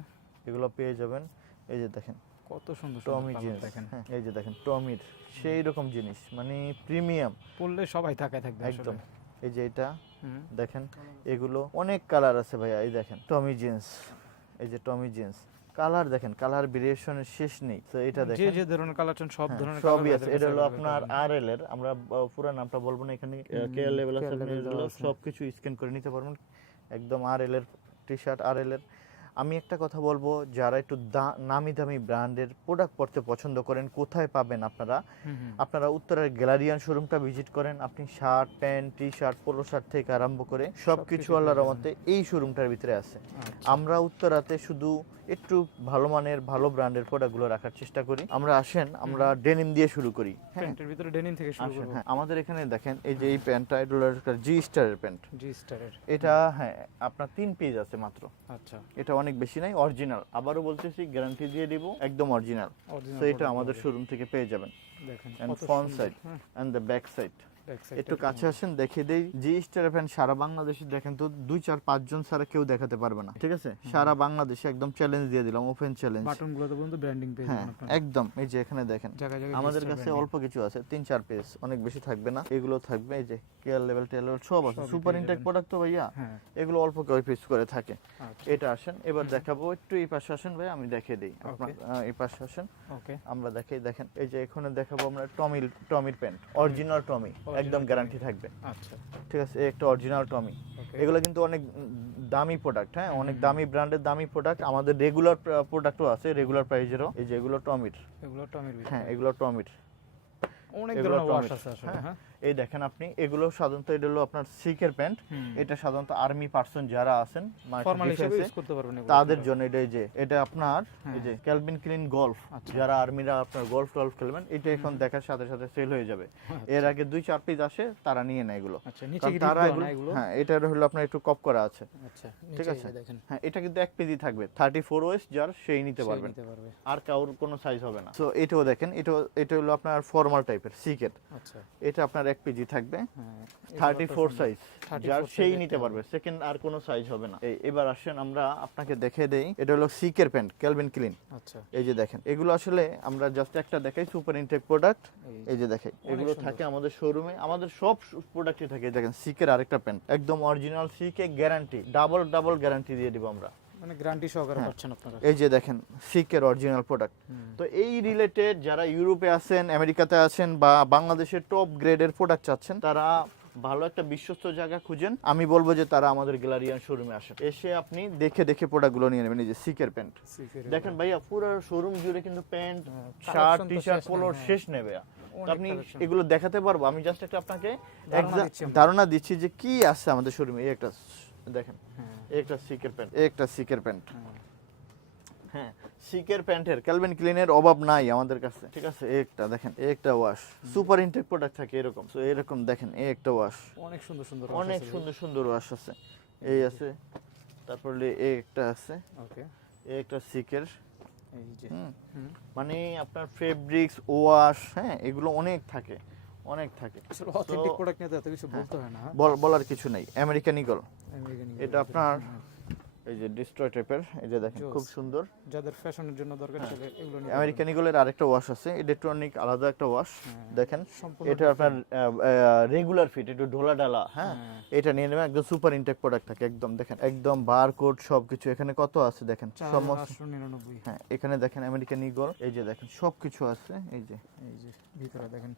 এগুলো পেয়ে যাবেন। এই যে দেখেন কত সুন্দর টমি সুন্দর জিন্স, দেখেন হ্যাঁ এই যে দেখেন টমির সেই রকম জিনিস মানে প্রিমিয়াম পড়লে সবাই তাকায় থাকবে একদম। আসলে এই যে এটা হুম দেখেন, এগুলো অনেক কালার আছে ভাইয়া। এই দেখেন টমি জিন্স, এই যে টমি জিন্স, কালার দেখেন, কালার ভেরিয়েশনের শেষ নেই। তো এটা যে দেখেন যে ধরনের কালার চান সব হ্যাঁ, ধরনের সবই কালার আছে। এটা হলো আপনার আরএল এর, আমরা পুরো নামটা বলবো না এখানে, কে লেভেল আছে, আপনি এগুলো সবকিছু স্ক্যান করে নিতে পারবেন। একদম আরএল এর টি শার্ট, আরএল এর। আমি একটা কথা বলবো, যারা একটু নামি দামি ব্র্যান্ডের প্রোডাক্ট পড়তে পছন্দ করেন, কোথায় পাবেন আপনারা? আপনারা উত্তরের গ্যালারিয়ান শোরুমটা ভিজিট করেন। আপনি shirt pant T shirt polo shirt থেকে আরম্ভ করে সবকিছু আল্লাহর রহমতে এই শোরুমটার ভিতরে আছে। আমরা উত্তরাতে শুধু একটু ভালো মানের ভালো ব্র্যান্ডের প্রোডাক্টগুলো রাখার চেষ্টা করি। আমরা আসেন, আমরা ডেনিম দিয়ে শুরু করি। হ্যাঁ প্যান্টের ভিতরে ডেনিম থেকে শুরু আসেন, করব হ্যাঁ আমাদের এখানে দেখেন এই যে এই প্যান্টটা, এটা হলো জি স্টারের প্যান্ট। জি স্টারের এটা হ্যাঁ আপনার 3 পেজ আছে মাত্র, আচ্ছা এটা অনেক বেশি নাই, অরিজিনাল। আবারও বলতেছি গ্যারান্টি দিয়ে দিব, একদম অরিজিনাল। অরিজিনাল তো এটা আমাদের শোরুম থেকে পেয়ে যাবেন। দেখেন এন্ড কত ফ্রন্ট সুন্দর, সাইড হ্যাঁ, and the back side. back side একটু টা কাছে আসেন, দেখিয়ে দেই। জি স্টার ফ্যান সারা বাংলাদেশে দেখেন তো 2-4-5 জন ছাড়া কেউ দেখাতে পারবে না, ঠিক আছে? সারা বাংলাদেশে একদম চ্যালেঞ্জ দিয়ে দিলাম, ওপেন চ্যালেঞ্জ। বাটনগুলোতে পর্যন্ত ব্র্যান্ডিং পেয়ে হ্যাঁ যাবেন আপনারা একদম। এই যে এখানে দেখেন জায়গায় জায়গায় আমাদের G-Star কাছে branding। অল্প কিছু আছে, 3-4 পেজ, অনেক বেশি থাকবে না। এগুলো থাকবে এই যে কেয়ার লেভেল টেল লেভেল সব আছে। সবই সুপার পেয়ে ইনটেক যাবেন। প্রোডাক্ট তো ভাইয়া, হ্যাঁ এগুলো অল্প কয় পিস করে থাকে। আচ্ছা এটা আসেন এবার দেখাবো, একটু এই পাশে আসেন ভাই, আমি দেখিয়ে দিই আপনার। এই পাশে আসেন, ওকে আমরা দেখাই। দেখেন এই যে এখানে দেখাবো আমরা টমির প্যান্ট, অরিজিনাল টমি, একদম গ্যারান্টি থাকবে, আচ্ছা ঠিক আছে? এই একটা অরিজিনাল টমি। ওকে এগুলো কিন্তু অনেক দামি প্রোডাক্ট, হ্যাঁ অনেক দামি ব্র্যান্ডের দামি প্রোডাক্ট। আমাদের রেগুলার প্রোডাক্টও আছে, রেগুলার প্রাইজেরও। এই যে এগুলো টমির, এগুলো টমির ভিতরে হ্যাঁ এগুলো টমির। অনেক এগুলো ধরনের ওয়াশ টমির, আছে আসলে হ্যাঁ। হ্যাঁ এই দেখেন আপনি, এগুলো সাধারণত এটা হলো আপনার সিকের প্যান্ট। হুম। এটা সাধারণত আর্মি পার্সন যারা আছেন ফর্মাল হিসেবে defense-এ, ইউজ করতে পারবেন এগুলো তাদের আপনারা। জন্য এটা। এই যে এটা আপনার এই যে ক্যালভিন ক্লিন গলফ, যারা আর্মিরা আপনার গলফ টলফ খেলবেন, এটা এখন দেখার সাথে সাথে সেল হয়ে যাবে। এর আগে 2-4 পিস আসে, তারা নিয়ে নেয় এগুলো। আচ্ছা নিচে কারণ কি তারা তারা এগুলো, এগুলো হ্যাঁ এটা হলো আপনার একটু কপ করা আছে, আচ্ছা ঠিক নিচে আছে? এই দেখেন হ্যাঁ এটা কিন্তু 1 পেজই থাকবে, 34 ওয়েস্ট, যার সেই নিতে সে পারবেন, নিতে পারবে আর কারোর কোনো সাইজ হবে না। তো এটাও দেখেন, এটা হলো আপনার ফর্মাল টাইপের সিকেট। আচ্ছা এটা আপনার 1 পেজই থাকবে, হ্যাঁ 34 সাইজ, 34 যার size সেই একটা নিতে হবে। পারবে, সেকেন্ড আর কোনো সাইজ হবে না। এবার আসেন আমরা আপনাকে দেখে দেই, এটা হলো সিকের প্যান্ট ক্যালভিন ক্লিন। আচ্ছা এই যে দেখেন, এগুলো আসলে আমরা জাস্ট একটা দেখাই, সুপার ইনটেক প্রোডাক্ট। এই এই যে দেখাই, এগুলো সুন্দর। থাকে আমাদের শোরুমে, আমাদের সব প্রোডাক্টই থাকে। এই দেখেন সিকের আরেকটা প্যান্ট, একদম অরিজিনাল সিকে, গ্যারান্টি, ডাবল গ্যারান্টি দিয়ে দিব আমরা। মানে গ্যারান্টি সহকারে হ্যাঁ। পাচ্ছেন আপনারা এই যে দেখেন সিকের অরিজিনাল প্রোডাক্ট। তো এই রিলেটেড যারা ইউরোপে আছেন, আমেরিকাতে আছেন, বা বাংলাদেশের টপ গ্রেডের প্রোডাক্ট চাচ্ছেন, তারা ভালো একটা বিশ্বস্ত জায়গা খুঁজেন, আমি বলবো যে তারা আমাদের গ্যালারিয়ান শোরুমে আসেন। এসে আপনি দেখে প্রোডাক্টগুলো নিয়ে নেবেন। এই যে সিকের প্যান্ট সিকের দেখেন ভাইয়া, পুরো শোরুম জুড়ে কিন্তু প্যান্ট, collection শার্ট, তো টি শার্ট, শেষ পোলোর নেই, হ্যাঁ। শেষ নেবে। তো অনেক আপনি collection। এগুলো দেখাতে পারবো, আমি জাস্ট একটা আপনাকে ধারণা দিচ্ছি আমরা। ধারণা দিচ্ছি যে কি আছে আমাদের শোরুমে। এই একটা দেখেন, হ্যাঁ এই একটা সিকের প্যান্ট, এই একটা সিকের প্যান্ট। হ্যাঁ। হ্যাঁ সিকের প্যান্টের ক্যালভিন ক্লিনের অভাব নাই আমাদের কাছে, ঠিক আছে? এই একটা দেখেন, এই একটা ওয়াশ, সুপার ইনটেক প্রোডাক্ট থাকে এরকম। তো এরকম দেখেন, এই একটা ওয়াশ, অনেক সুন্দর সুন্দর অনেক সুন্দর ওয়াশ আছে। এই আছে, তারপরে এই একটা আছে, ওকে এই একটা সিকের। এই যে হুম, হুম। মানে আপনার ফেব্রিক্স ওয়াশ, হ্যাঁ এগুলো অনেক থাকে, অনেক থাকে। আসলে অথেন্টিক প্রোডাক্ট নিয়ে তো এত কিছু বলতে হয় না হ্যাঁ বলার কিছু নাই। আমেরিকান ইগল, আমেরিকান এটা আপনার এই যে ডিস্ট্রয় টাইপের, এই যে দেখেন খুব সুন্দর। যাদের ফ্যাশনের জন্য দরকার তাহলে এগুলো নিতে আমেরিকান ইগলের আরেকটা ওয়াশ আছে, ইলেকট্রনিক আলাদা একটা ওয়াশ। দেখেন সম্পূর্ণ এটা আপনার রেগুলার ফিট, একটু ঢোলা ডালা, হ্যাঁ এটা নিয়ে নেবেন, একদম সুপার ইনটেক প্রোডাক্ট থাকে একদম। দেখেন একদম বারকোড সবকিছু এখানে কত আছে দেখেন, সমস্ত 4899। হ্যাঁ এখানে দেখেন আমেরিকান ইগল, এই যে দেখেন সবকিছু আছে, এই যে ভিতরে দেখেন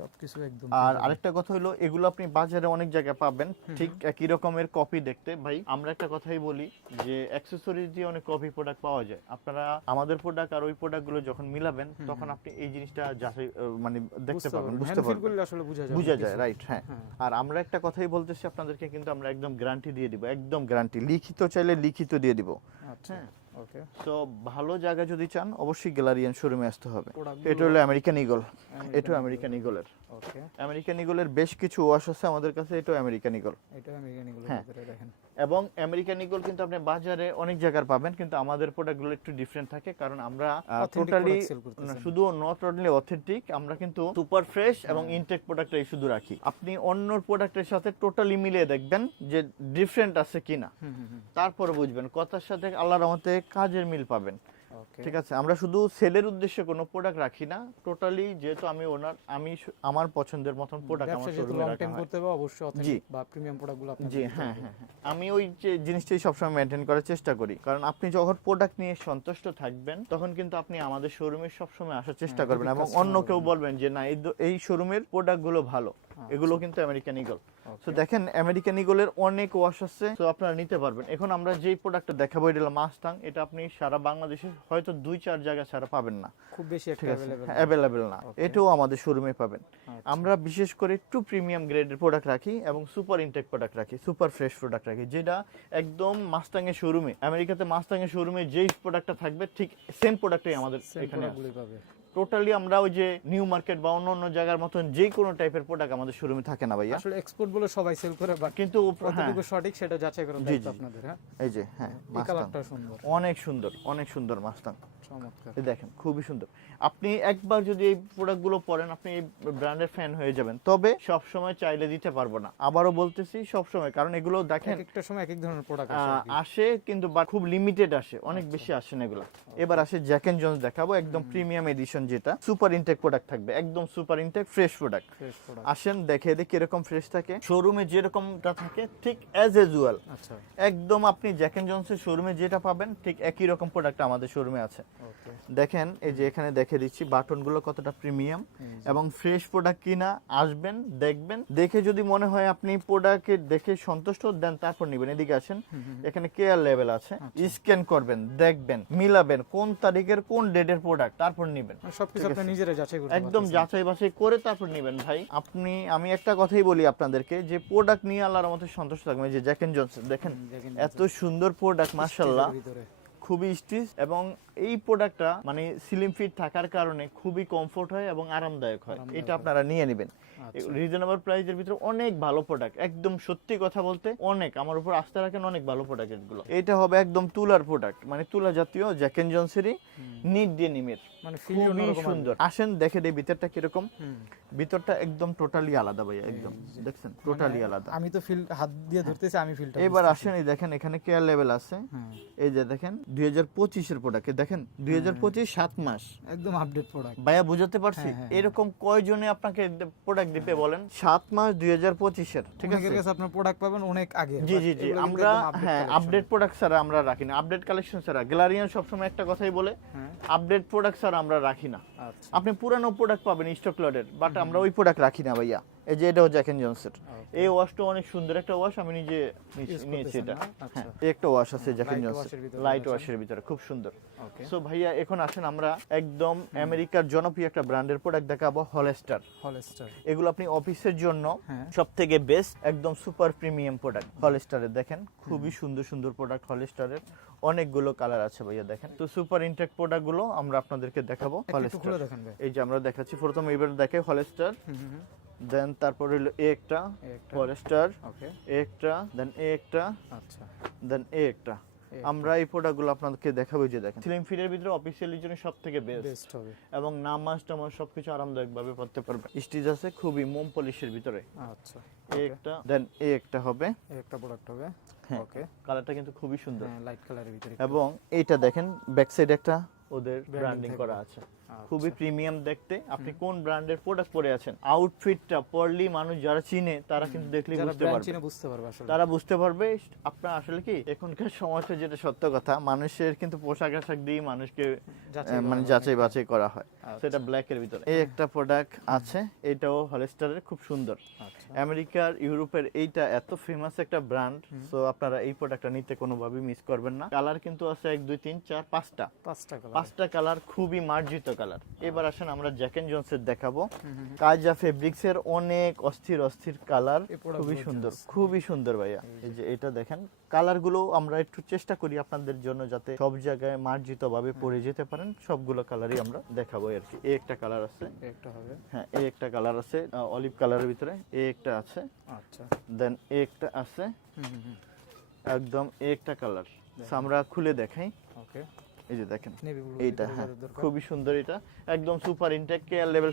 সবকিছু একদম। আর আরেকটা কথা হলো, এগুলো আপনি বাজারে অনেক জায়গায় পাবেন ঠিক একই রকমের কপি দেখতে। ভাই আমরা একটা কথাই বলি যে অ্যাকসেসরিজ দিয়ে অনেক কপি প্রোডাক্ট পাওয়া যায়। আপনারা আমাদের প্রোডাক্ট আর ওই প্রোডাক্টগুলো যখন মিলাবেন তখন আপনি এই জিনিসটা যাচাই মানে দেখতে পাবেন, বুঝতে পারবেন, আসলে বোঝা যায়, রাইট। হ্যাঁ আর আমরা একটা কথাই বলতেছি আপনাদেরকে, কিন্তু আমরা একদম গ্যারান্টি দিয়ে দিব, একদম গ্যারান্টি, লিখিত চাইলে লিখিত দিয়ে দিব। আচ্ছা ওকে। তো ভালো জায়গা যদি চান অবশ্যই গ্যালারিয়ান শোরুমে আসতে হবে। এটা হলো আমেরিকান ইগল, এটা আমেরিকান ইগলের। ওকে, আমেরিকান ইগলের বেশ কিছু ওয়াশ আছে আমাদের কাছে, এটা আমেরিকান ইগল। এটা আমেরিকান ইগলের ভিতরে দেখেন। এবং আমেরিকান ইগল কিন্তু আপনি বাজারে অনেক জায়গায় পাবেন, কিন্তু আমাদের প্রোডাক্টগুলো একটু ডিফারেন্ট থাকে, কারণ আমরা টোটালি শুধু নট অনলি অথেন্টিক, আমরা কিন্তু সুপার ফ্রেশ এবং ইনটেক প্রোডাক্টটাই শুধু রাখি। আপনি অন্য প্রোডাক্টের সাথে টোটালি মিলিয়ে দেখবেন যে ডিফারেন্ট আছে কিনা, তারপরে বুঝবেন কথার সাথে আল্লাহর রহমতে কাজের মিল পাবেন। ঠিক আছে, আমরা শুধু সেলের উদ্দেশ্যে কোনো প্রোডাক্ট রাখি না, টোটালি যেহেতু আমি আমার পছন্দের মতন প্রোডাক্ট আমার শোরুমে রাখা হয়। করতে হবে অবশ্যই অথেন্টিক বা প্রিমিয়াম প্রোডাক্টগুলো আপনি। জি হ্যাঁ, আমি ওই যে জিনিসটাই সবসময় মেনটেন করার চেষ্টা করি, কারণ আপনি যখন প্রোডাক্ট নিয়ে সন্তুষ্ট থাকবেন তখন কিন্তু আপনি আমাদের শোরুমে সবসময় আসার চেষ্টা করবেন এবং অন্য কেউ বলবেন যে না এই শোরুমের প্রোডাক্টগুলো ভালো, এগুলো কিন্তু আমেরিকান ইগল। তো দেখেন আমেরিকান ইগলের অনেক ওয়াশ আছে, তো আপনারা নিতে পারবেন। এখন আমরা যেই প্রোডাক্টটা দেখাবো এটা হলো মাস্টাং, এটা আপনি সারা বাংলাদেশে হয়তো 2-4 জায়গা ছাড়া পাবেন না, খুব বেশি একটা অ্যাভেলেবেল না, এটাও আমাদের শোরুমে পাবেন। আমরা বিশেষ করে একটু প্রিমিয়াম গ্রেডের প্রোডাক্ট রাখি এবং সুপার ইনটেক প্রোডাক্ট রাখি, সুপার ফ্রেশ প্রোডাক্ট রাখি, যেটা একদম মাস্টাং এর শোরুমে, আমেরিকাতে মাস্টাং এর শোরুমে যেই প্রোডাক্টটা থাকবে ঠিক সেম প্রোডাক্টই আমাদের এখানে পাবে। টোটালি আমরা ওই যে নিউ মার্কেট বা অন্য জায়গার মতন যে কোনো টাইপের প্রোডাক্ট আমাদের শোরুমে থাকে না ভাইয়া। আসলে এক্সপোর্ট বলে সবাই সেল করে, বাট কিন্তু কতটুকু সঠিক সেটা যাচাই করার দায়িত্ব আপনাদের। হ্যাঁ এই যে হ্যাঁ কালারটা সুন্দর, অনেক সুন্দর মাস্টাং, চমৎকার। দেখেন খুবই সুন্দর। আপনি একবার যদি এই প্রোডাক্টগুলো পরেন আপনি এই ব্র্যান্ডের ফ্যান হয়ে যাবেন। তবে সব সময় চাইলে দিতে পারবো না, আবারও বলতেছি সব সময়, কারণ এগুলো দেখেন একটা সময় এক এক ধরনের প্রোডাক্ট আসে কিন্তু বা খুব লিমিটেড আসে, অনেক বেশি আসে না এগুলো। এবার আসে জ্যাক এন্ড জোন্স দেখাবো, একদম প্রিমিয়াম এডিশন, যেটা সুপার ইনটেক প্রোডাক্ট থাকবে, একদম সুপার ইনটেক ফ্রেশ প্রোডাক্ট। আসেন দেখে দেখি কিরকম ফ্রেশ থাকে, শোরুমে যেরকমটা থাকে ঠিক অ্যাজ ইউজুয়াল। আচ্ছা, একদম আপনি জ্যাক এন্ড জোন্সের শোরুমে যেটা পাবেন ঠিক একই রকম প্রোডাক্ট আমাদের শোরুমে আছে। দেখেন এই যে এখানে দেখে দিচ্ছি বাটনগুলো কতটা প্রিমিয়াম এবং ফ্রেশ প্রোডাক্ট কিনা। আসবেন দেখবেন, দেখে যদি মনে হয় আপনি প্রোডাক্ট দেখে সন্তুষ্ট দেন তারপর নেবেন। এদিকে আসেন, এখানে কেয়ার লেভেল আছে, স্ক্যান করবেন, দেখবেন, মিলাবেন কোন তারিখের কোন ডেটের প্রোডাক্ট, তারপর নেবেন। সবকিছু আপনি নিজেরা যাচাই করতে একদম যাচাই বাছাই করে তারপর নেবেন ভাই। আমি একটা কথাই বলি আপনাদেরকে, যে প্রোডাক্ট নিয়ে আল্লাহর মতো সন্তুষ্ট থাকবেন। যে জ্যাক এন্ড জোন্স দেখেন এত সুন্দর প্রোডাক্ট, মাশাআল্লাহ, খুবই স্টিচ, এবং এই প্রোডাক্টটা মানে স্লিম ফিট থাকার কারণে খুবই কমফোর্ট হয় এবং আরামদায়ক হয়। এটা আপনারা নিয়ে নেবেন রিজনেবল প্রাইসের ভিতরে, অনেক ভালো প্রোডাক্ট, একদম সত্যি কথা বলতে অনেক আমার উপর আস্থা রাখেন, অনেক ভালো প্রোডাক্ট এগুলো। এটা হবে একদম তুলার প্রোডাক্ট, মানে তুলা জাতীয় জ্যাক এন্ড জোন্সেরই নিট ডেনিমের, মানে খুবই সুন্দর। আসেন দেখে দেই ভিতরটা কিরকম। ভিতরটা একদম টোটালি আলাদা ভাইয়া, একদম দেখছেন টোটালি আলাদা। আমি তো ফিল হাত দিয়ে ধরতেছি, আমি ফিলটা। এবার আসেন এই দেখেন এখানে কেয়ার লেভেল আছে, এই যে দেখেন 2025 এর প্রোডাক্ট, দেখেন 2025 7 মাস, একদম আপডেট প্রোডাক্ট ভাইয়া, বুঝতে পারছি। এরকম কয়জনে আপনাকে প্রোডাক্ট দিতে বলেন? 7 মাস 2025 এর, ঠিক আছে। এর কাছে আপনার প্রোডাক্ট পাবেন অনেক আগে। জি আমরা আপডেট প্রোডাক্ট ছাড়া আমরা রাখি না, আপডেট কালেকশন ছাড়া। গ্যালারিয়ান সবসময় একটা কথাই বলে, আপডেট প্রোডাক্ট ছাড়া আমরা রাখি না। আপনি পুরানো প্রোডাক্ট পাবেন স্টক লটের, বাট আমরা ওই প্রোডাক্ট রাখি না ভাইয়া। এই যে এটাও জ্যাক এন্ড জোন্সের, এই ওয়াশটা অনেক সুন্দর একটা ওয়াশ, আমি নিজে নিয়েছি এটা। হ্যাঁ একটা ওয়াশ আছে জ্যাক এন্ড জোন্সের, লাইট ওয়াশের ভিতরে, খুব সুন্দর। সো ভাইয়া এখন আসেন আমরা একদম আমেরিকার জনপ্রিয় একটা ব্র্যান্ডের প্রোডাক্ট দেখাবো, হলস্টার। এগুলো আপনি অফিসের জন্য সবথেকে বেস্ট, একদম সুপার প্রিমিয়াম প্রোডাক্ট হলস্টারের। দেখেন খুবই সুন্দর সুন্দর প্রোডাক্ট হলস্টারের, অনেকগুলো কালার আছে ভাইয়া দেখেন। তো সুপার ইনটেক প্রোডাক্ট গুলো আমরা আপনাদেরকে দেখাবো। হলস্টার এই যে আমরা দেখাচ্ছি, প্রথমে এবার দেখে হলস্টার, দেন তারপর হলো একটা হলস্টার, একটা দেন একটা, আচ্ছা দেন একটা। আমরা এই প্রোডাক্টগুলো আপনাদেরকে দেখাবো। যে দেখেন স্লিম ফিটের ভিতরে অফিসিয়ালির জন্য সবথেকে বেস্ট হবে, এবং নামাজ টামাজ সবকিছু আরামদায়ক ভাবে পড়তে পারবে। স্টিচ আছে খুবই মোম পলিশের ভিতরে। আচ্ছা একটা দেন একটা হবে, একটা প্রোডাক্ট হবে। হ্যাঁ ওকে কালারটা কিন্তু খুবই সুন্দর। হ্যাঁ লাইট কালারের ভিতরে এবং এইটা দেখেন ব্যাক সাইডে একটা ওদের Branding ব্র্যান্ডিং থাকবে। করা আছে, আচ্ছা। খুবই প্রিমিয়াম দেখতে। আপনি কোন ব্র্যান্ডের প্রোডাক্ট পরে আছেন, আউটফিটটা পরলেই মানুষ যারা চিনে তারা কিন্তু দেখলেই যারা বুঝতে ব্র্যান্ড পারবে, চিনে বুঝতে পারবে আসলে তারা বুঝতে পারবে। আপনার আসলে কি এখনকার সময়টা যেটা সত্য কথা, মানুষের কিন্তু পোশাক আশাক দিয়ে মানুষকে যাচাই মানে করা যাচাই অনেক- বাছাই করা হয়। আচ্ছা। সেটা ব্ল্যাক এর ভিতরে এই একটা প্রোডাক্ট আছে, এটাও হলস্টারের, খুব সুন্দর। আচ্ছা আমেরিকার ইউরোপের এইটা এত ফেমাস একটা ব্র্যান্ড, সো আপনারা এই প্রোডাক্টটা নিতে কোনোভাবেই মিস করবেন না। কালার কিন্তু আছে 1 2 3 4 5টা 5টা কালার 5টা কালার, খুবই মার্জিত কালার। এবার আসেন আমরা জ্যাক এন্ড জোনসের দেখাবো। কাজা ফেব্রিক্স এর অনেক অস্থির অস্থির কালার, এই product খুবই গুলো সুন্দর, just- খুবই সুন্দর ভাইয়া। এই যে এটা দেখেন, কালার গুলো আমরা একটু চেষ্টা করি আপনাদের জন্য যাতে সব জায়গায় মার্জিত ভাবে পরে যেতে পারেন, সবগুলো কালারই আমরা দেখাবো আর কি। এই একটা কালার আছে, একটা হবে হ্যাঁ এই একটা কালার আছে অলিভ কালারের ভিতরে, এই একটা আছে, আচ্ছা দেন এই একটা আছে, একদম এই একটা কালার। আমরা খুলে দেখাই, ওকে এই যে দেখেন নেভি ব্লু এইটা, হ্যাঁ খুবই সুন্দর। এটা একদম সুপার ইনটেক, কেয়ার লেভেল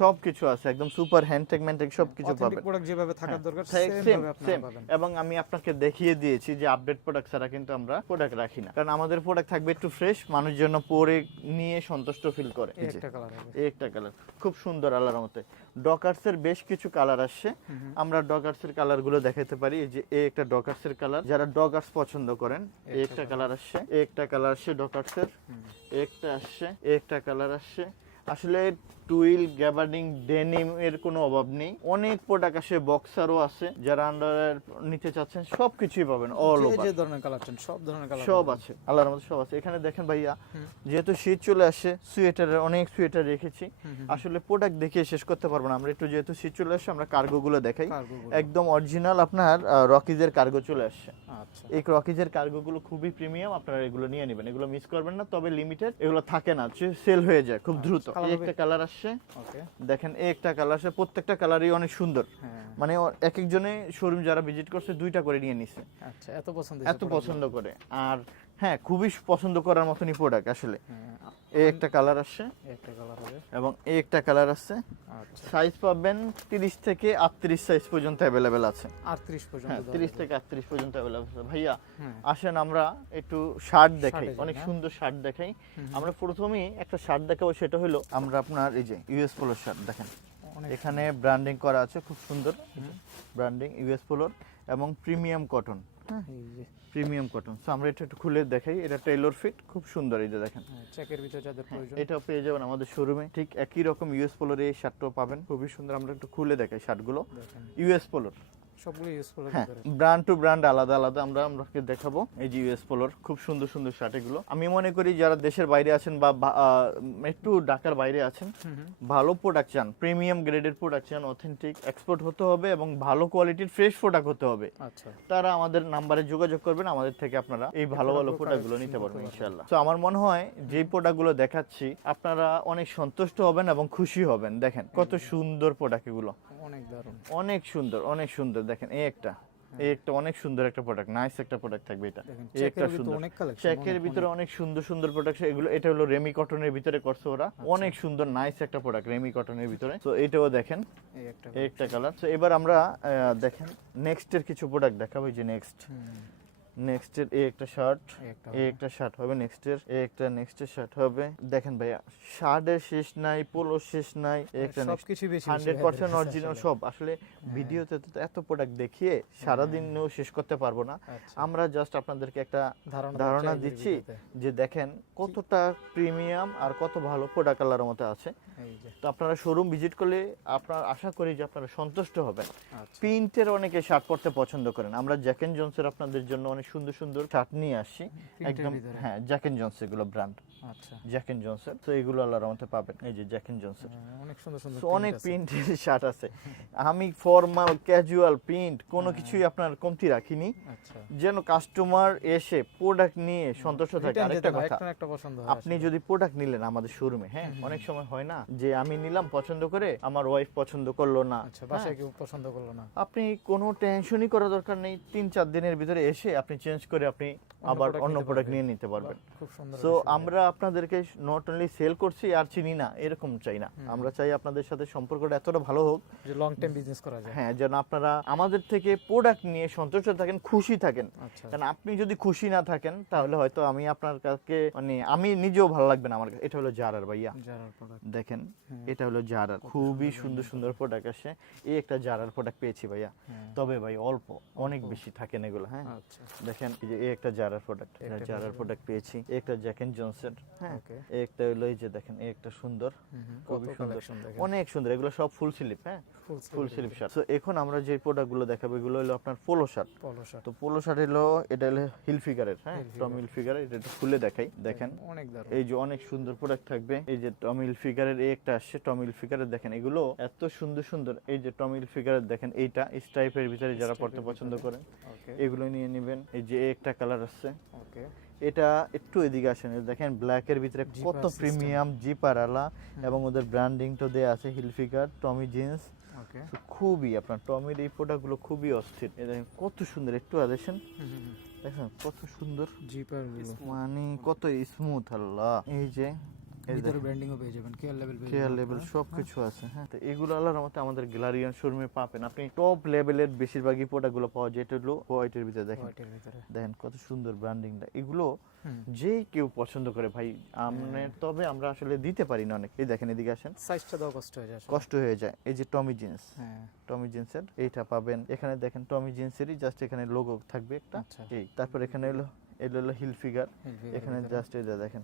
সবকিছু আছে, একদম সুপার হ্যান্ডটেক ম্যানটেক সবকিছু অথেন্টিক পাবেন। প্রোডাক্ট যেভাবে থাকার দরকার হ্যাঁ, সেম same, ভাবে আপনারা same। পাবেন এবং আমি আপনাকে দেখিয়ে দিয়েছি যে আপডেট প্রোডাক্ট ছাড়া কিন্তু আমরা প্রোডাক্ট রাখি না, কারণ আমাদের প্রোডাক্ট থাকবে একটু ফ্রেশ, মানুষ যেন পরে নিয়ে সন্তুষ্ট ফিল করে। এই এই যে, একটা কালার হবে এই একটা কালার খুব সুন্দর আল্লাহর মতে। ডকার্সের বেশ কিছু কালার আসছে, আমরা ডকার্সের কালার গুলো দেখাতে পারি। এই যে এই একটা ডকার্সের কালার, যারা ডকার্স পছন্দ করেন, এই একটা কালার আসছে, এই একটা কালার আসছে ডকার্সের, একটা আসছে, একটা কালার আসছে। আসলে টুইল, গ্যাবার্ডিং, ডেনিম এর কোনো অভাব নেই, অনেক প্রোডাক্ট আসে, বক্সারও আছে, যারা আন্ডার নিতে চাচ্ছেন সবকিছুই পাবেন, অল যে ওভার যে ধরনের কালার চান সব ধরনের কালার সব আছে, আল্লাহর মধ্যে সব আছে। এখানে দেখেন ভাইয়া, যেহেতু শীত চলে আসে, সোয়েটারের অনেক সোয়েটার রেখেছি, আসলে প্রোডাক্ট দেখিয়ে শেষ করতে পারবো না। আমরা একটু যেহেতু শীত চলে আসে, আমরা কার্গো গুলো দেখাই। একদম অরিজিনাল আপনার রকিজের কার্গো চলে আসছে। আচ্ছা এই রকিজের কার্গো গুলো খুবই প্রিমিয়াম, আপনারা এগুলো নিয়ে নেবেন, এগুলো মিস করবেন না। তবে লিমিটেড, এগুলো থাকে না, সেল হয়ে যায় খুব দ্রুত। এই একটা কালার আসছে, ওকে দেখেন এই একটা কালার আসছে, প্রত্যেকটা কালারই অনেক সুন্দর। হ্যাঁ মানে এক একজনে শোরুম যারা ভিজিট করছে 2টা করে নিয়ে নিছে, আচ্ছা এত পছন্দ এত পছন্দ করে। আর হ্যাঁ, খুবই পছন্দ করার মতনই প্রোডাক্ট আসলে। এই একটা কালার আসছে, একটা কালার হবে এবং এই একটা কালার আছে। আচ্ছা সাইজ পাবেন 30 থেকে 38 সাইজ পর্যন্ত অ্যাভেলেবেল আছে। 38 পর্যন্ত হ্যাঁ, দেওয়া 30 যাবে। থেকে 38 পর্যন্ত অ্যাভেলেবল আছে। ভাইয়া হ্যাঁ। আসেন আমরা একটু শার্ট দেখাই, শার্টে যাই, অনেক না? সুন্দর শার্ট দেখাই। আমরা প্রথমেই একটা শার্ট দেখাবো, সেটা হলো আমরা আপনার এই যে ইউএস পোলোর শার্ট দেখেন, অনেক এখানে ব্র্যান্ডিং করা আছে, খুব সুন্দর ব্র্যান্ডিং ইউএস পোলোর, এবং প্রিমিয়াম কটন। এই যে প্রিমিয়াম কটন। সো আমরা এটা একটু খুলে দেখাই, এটা টেইলর ফিট, খুব সুন্দর। এই যে দেখেন, চেকের ভিতরে যাদের প্রয়োজন এটাও পেয়ে যাবেন আমাদের শোরুমে, ঠিক একই রকম ইউএস পোলোর এই শার্টটাও পাবেন, খুবই সুন্দর। আমরা একটু খুলে দেখাই শার্টগুলো, দেখেন ইউএস পোলোর। সবগুলো ইউজফুল হ্যাঁ, ভিতরে ব্র্যান্ড টু ব্র্যান্ড আলাদা আলাদা আমরা দেখাবো। এই যে ইউএস পোলোর, খুব সুন্দর সুন্দর শার্ট এগুলো। আমি মনে করি যারা দেশের বাইরে আছেন বা একটু ঢাকার বাইরে আছেন, ভালো প্রোডাক্ট চান, প্রিমিয়াম গ্রেডের প্রোডাক্ট চান, অথেন্টিক এক্সপোর্ট হতে হবে এবং ভালো কোয়ালিটির ফ্রেশ প্রোডাক্ট হতে হবে, আচ্ছা তারা আমাদের নাম্বারে যোগাযোগ করবেন, আমাদের থেকে আপনারা এই ভালো ভালো প্রোডাক্টগুলো নিতে পারবেন ইনশাআল্লাহ। তো আমার মনে হয় যে প্রোডাক্টগুলো দেখাচ্ছি আপনারা অনেক সন্তুষ্ট হবেন এবং খুশি হবেন। দেখেন কত সুন্দর প্রোডাক্ট এগুলো, অনেক দারুণ অনেক সুন্দর, অনেক সুন্দর। দেখেন এই একটা অনেক সুন্দর একটা প্রোডাক্ট, নাইস একটা প্রোডাক্ট থাকবে এটা। দেখেন, এই একটা চেকের ভিতরে সুন্দর অনেক কালেকশন, চেকের ভিতরে অনেক সুন্দর সুন্দর প্রোডাক্ট এগুলো। এটা হলো রেমি কটনের ভিতরে করছে ওরা, অনেক সুন্দর নাইস একটা প্রোডাক্ট রেমি কটনের ভিতরে। তো এটাও দেখেন, এই একটা এই একটা কালার। তো এবার আমরা দেখেন নেক্সট এর কিছু প্রোডাক্ট দেখাবো। এই যে নেক্সট এর এই একটা শার্ট, এই একটা শার্ট হবে নেক্সট এর, এই একটা নেক্সট এর শার্ট হবে। দেখেন ভাইয়া, শার্টের শেষ নাই, পোলো শেষ নাই, এই একটা সবকিছু বেশি 100% অরিজিনাল সব। আসলে ভিডিওতে তো এত প্রোডাক্ট দেখিয়ে সারাদিনও শেষ করতে পারবো না, আমরা জাস্ট আপনাদেরকে একটা ধারণা দিচ্ছি যে দেখেন কতটা প্রিমিয়াম আর কত ভালো প্রোডাক্ট আল্লাহর মতো আছে। তো আপনারা শোরুম ভিজিট করলে আপনারা আশা করি যে আপনারা সন্তুষ্ট হবেন। প্রিন্টের অনেকে শার্ট পরতে পছন্দ করেন, আমরা জ্যাক এন্ড জোনসের আপনাদের জন্য অনেক সুন্দর সুন্দর শার্ট নিয়ে আসছি একদম। হ্যাঁ, জ্যাক এন্ড জোনস এগুলো ব্র্যান্ড, আচ্ছা জ্যাক এন্ড জোনসের। তো এগুলো আল্লাহর রহমতে পাবেন। এই যে জ্যাক এন্ড জোনসের অনেক সুন্দর সুন্দর অনেক প্রিন্টের শার্ট আছে। আমি ফর্মাল, ক্যাজুয়াল, প্রিন্ট কোনো কিছুই আপনার কমতি রাখিনি, আচ্ছা যেন কাস্টমার এসে প্রোডাক্ট নিয়ে সন্তুষ্ট থাকে। আরেকটা কথা, একটা পছন্দ হয় আপনি যদি প্রোডাক্ট নিলেন আমাদের শোরুমে, হ্যাঁ অনেক সময় হয় না যে আমি নিলাম পছন্দ করে, আমার ওয়াইফ পছন্দ করলো না, আচ্ছা বাসায় কেউ পছন্দ করলো না, আপনি কোনো টেনশনই করার দরকার নেই, 3-4 দিনের ভিতরে এসে আপনি চেঞ্জ করে আপনি আবার অন্য প্রোডাক্ট নিয়ে নিতে পারবেন। খুব সুন্দর। সো আমরা আপনাদেরকে নট অনলি সেল করছি আর চিনি না এরকম চাই না, আমরা চাই আপনাদের সাথে সম্পর্কটা এতটা ভালো হোক যে লং টাইম বিজনেস করা যায়। হ্যাঁ, যেন আপনারা আমাদের থেকে প্রোডাক্ট নিয়ে সন্তুষ্ট থাকেন, খুশি থাকেন। আচ্ছা কারণ আপনি যদি খুশি না থাকেন তাহলে হয়তো আমি আপনার কাছে মানে আমি নিজেও ভালো লাগবে না আমার কাছে। এটা হলো জারার ভাইয়া, যারা প্রোডাক্ট দেখেন এটা হলো জারার, খুবই সুন্দর সুন্দর প্রোডাক্ট আসে। এই একটা জারার প্রোডাক্ট পেয়েছি ভাইয়া, তবে ভাই অল্প, অনেক বেশি থাকেন এগুলো। হ্যাঁ আচ্ছা দেখেন এই যে এই একটা জারার প্রোডাক্ট, জারার প্রোডাক্ট পেয়েছি। এই একটা জ্যাক এন্ড জনসন, হ্যাঁ ওকে এই একটা হলো এই যে দেখেন এই একটা সুন্দর, কত খুবই সুন্দর, কালেকশন দেখেন, অনেক সুন্দর। এগুলো সব ফুল স্লিপ, হ্যাঁ ফুল ফুল স্লিপ শার্ট। তো এখন আমরা যে প্রোডাক্টগুলো দেখাবো এগুলো হলো আপনার পোলো শার্ট। পলো শার্ট তো পোলো শার্ট হলো এটা হলো হিল ফিগারের, হ্যাঁ টম হিল ফিগারের। এটা একটু খুলে দেখাই, দেখেন অনেক দারুণ। এই যে অনেক সুন্দর প্রোডাক্ট থাকবে। এই যে টম হিল ফিগারের এই একটা আসছে, টম হিল ফিগারের দেখেন এগুলো এত সুন্দর সুন্দর। এই যে টম হিল ফিগারের দেখেন এইটা স্ট্রাইপের ভিতরে যারা পড়তে পছন্দ করেন ওকে এগুলো নিয়ে নেবেন। এই যে এই একটা কালার আসছে, ওকে এটা একটু এদিকে আসেন, এই দেখেন ব্ল্যাকের ভিতরে Zipper কত system। প্রিমিয়াম জিপার আলা এবং ওদের ব্র্যান্ডিং তো দেয়া আছে হিল ফিগার টমি জিন্স। ওকে খুবই আপনার টমির এই প্রোডাক্টগুলো খুবই অস্থির। এই দেখেন কত সুন্দর, একটু দেখেন দেখেন কত সুন্দর, জিপার গুলো মানে কত স্মুথ। আল্লাহ এই যে ভিতরে ব্র্যান্ডিংও পেয়ে যাবেন, কেয়ার লেভেল পেয়ে কেয়ার যাবেন লেভেল আপনারা। সবকিছু আছে। হ্যাঁ তো এগুলো আল্লাহর মতে আমাদের গ্যালারিয়ান শোরুমে পাবেন। আপনি টপ লেভেলের বেশিরভাগই প্রোডাক্টগুলো পাওয়া যায়। এটা হলো হোয়াইটের ভিতরে, দেখেন হোয়াইটের ভিতরে দেখেন কত সুন্দর ব্র্যান্ডিংটা। এগুলো হুম। যে কেউ পছন্দ করে ভাই, তবে আমরা আসলে দিতে পারি না অনেক। এই দেখেন এদিকে আসেন, সাইজটা দাও কষ্ট হয়ে যায় আসলে। কষ্ট হয়ে যায়। এই যে টমি জিন্স, হ্যাঁ টমি জিন্সের এইটা পাবেন। এখানে দেখেন টমি জিন্সেরই জাস্ট এখানে লোগো থাকবে একটা, আচ্ছা এই তারপর এখানে হলো এটা হলো হিল ফিগার, হিল ফিগারের এখানে ভিতরে। জাস্ট এই যে দেখেন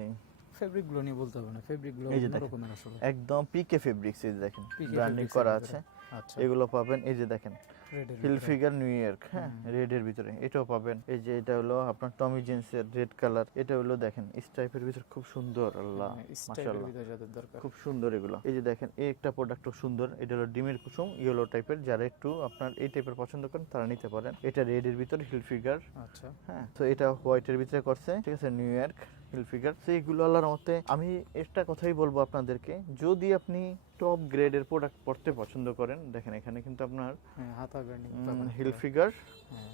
এই ফেব্রিক গুলো নিয়ে বলতে হবে না, ফেব্রিক গুলো এই যে অন্য দেখেন। রকমের আসলে। একদম পিকে ফেব্রিক্স, এই যে দেখেন PK ব্র্যান্ডিং fabrics করা এর আছে, আচ্ছা এগুলো পাবেন। এই যে দেখেন রেড এর হিল ভিতরে। ফিগার নিউ ইয়র্ক, হ্যাঁ রেড এর ভিতরে এটাও পাবেন। এই যে এটা হলো আপনার টমি জিন্সের রেড কালার, এটা হলো দেখেন স্ট্রাইপের ভিতরে খুব সুন্দর। আল্লাহ স্টাইলের মাশাআল্লাহ ভিতরে যাদের দরকার। খুব সুন্দর এগুলো। এই যে দেখেন এই একটা প্রোডাক্টও সুন্দর, এটা হলো ডিমের কুসুম ইয়েলো টাইপের। যারা একটু আপনার এই টাইপের পছন্দ করেন তারা নিতে পারেন। এটা রেড এর ভিতরে হিল ফিগার, আচ্ছা হ্যাঁ তো এটা হোয়াইটের ভিতরে করছে, ঠিক আছে নিউ ইয়র্ক হিল ফিগার। তো এইগুলো আল্লাহর মতে আমি একটা কথাই বলবো আপনাদেরকে, যদি আপনি টপ গ্রেডের প্রোডাক্ট পড়তে পছন্দ করেন, দেখেন এখানে কিন্তু আপনার হ্যাঁ হাতা ব্র্যান্ডিং হিল ফিগার, হ্যাঁ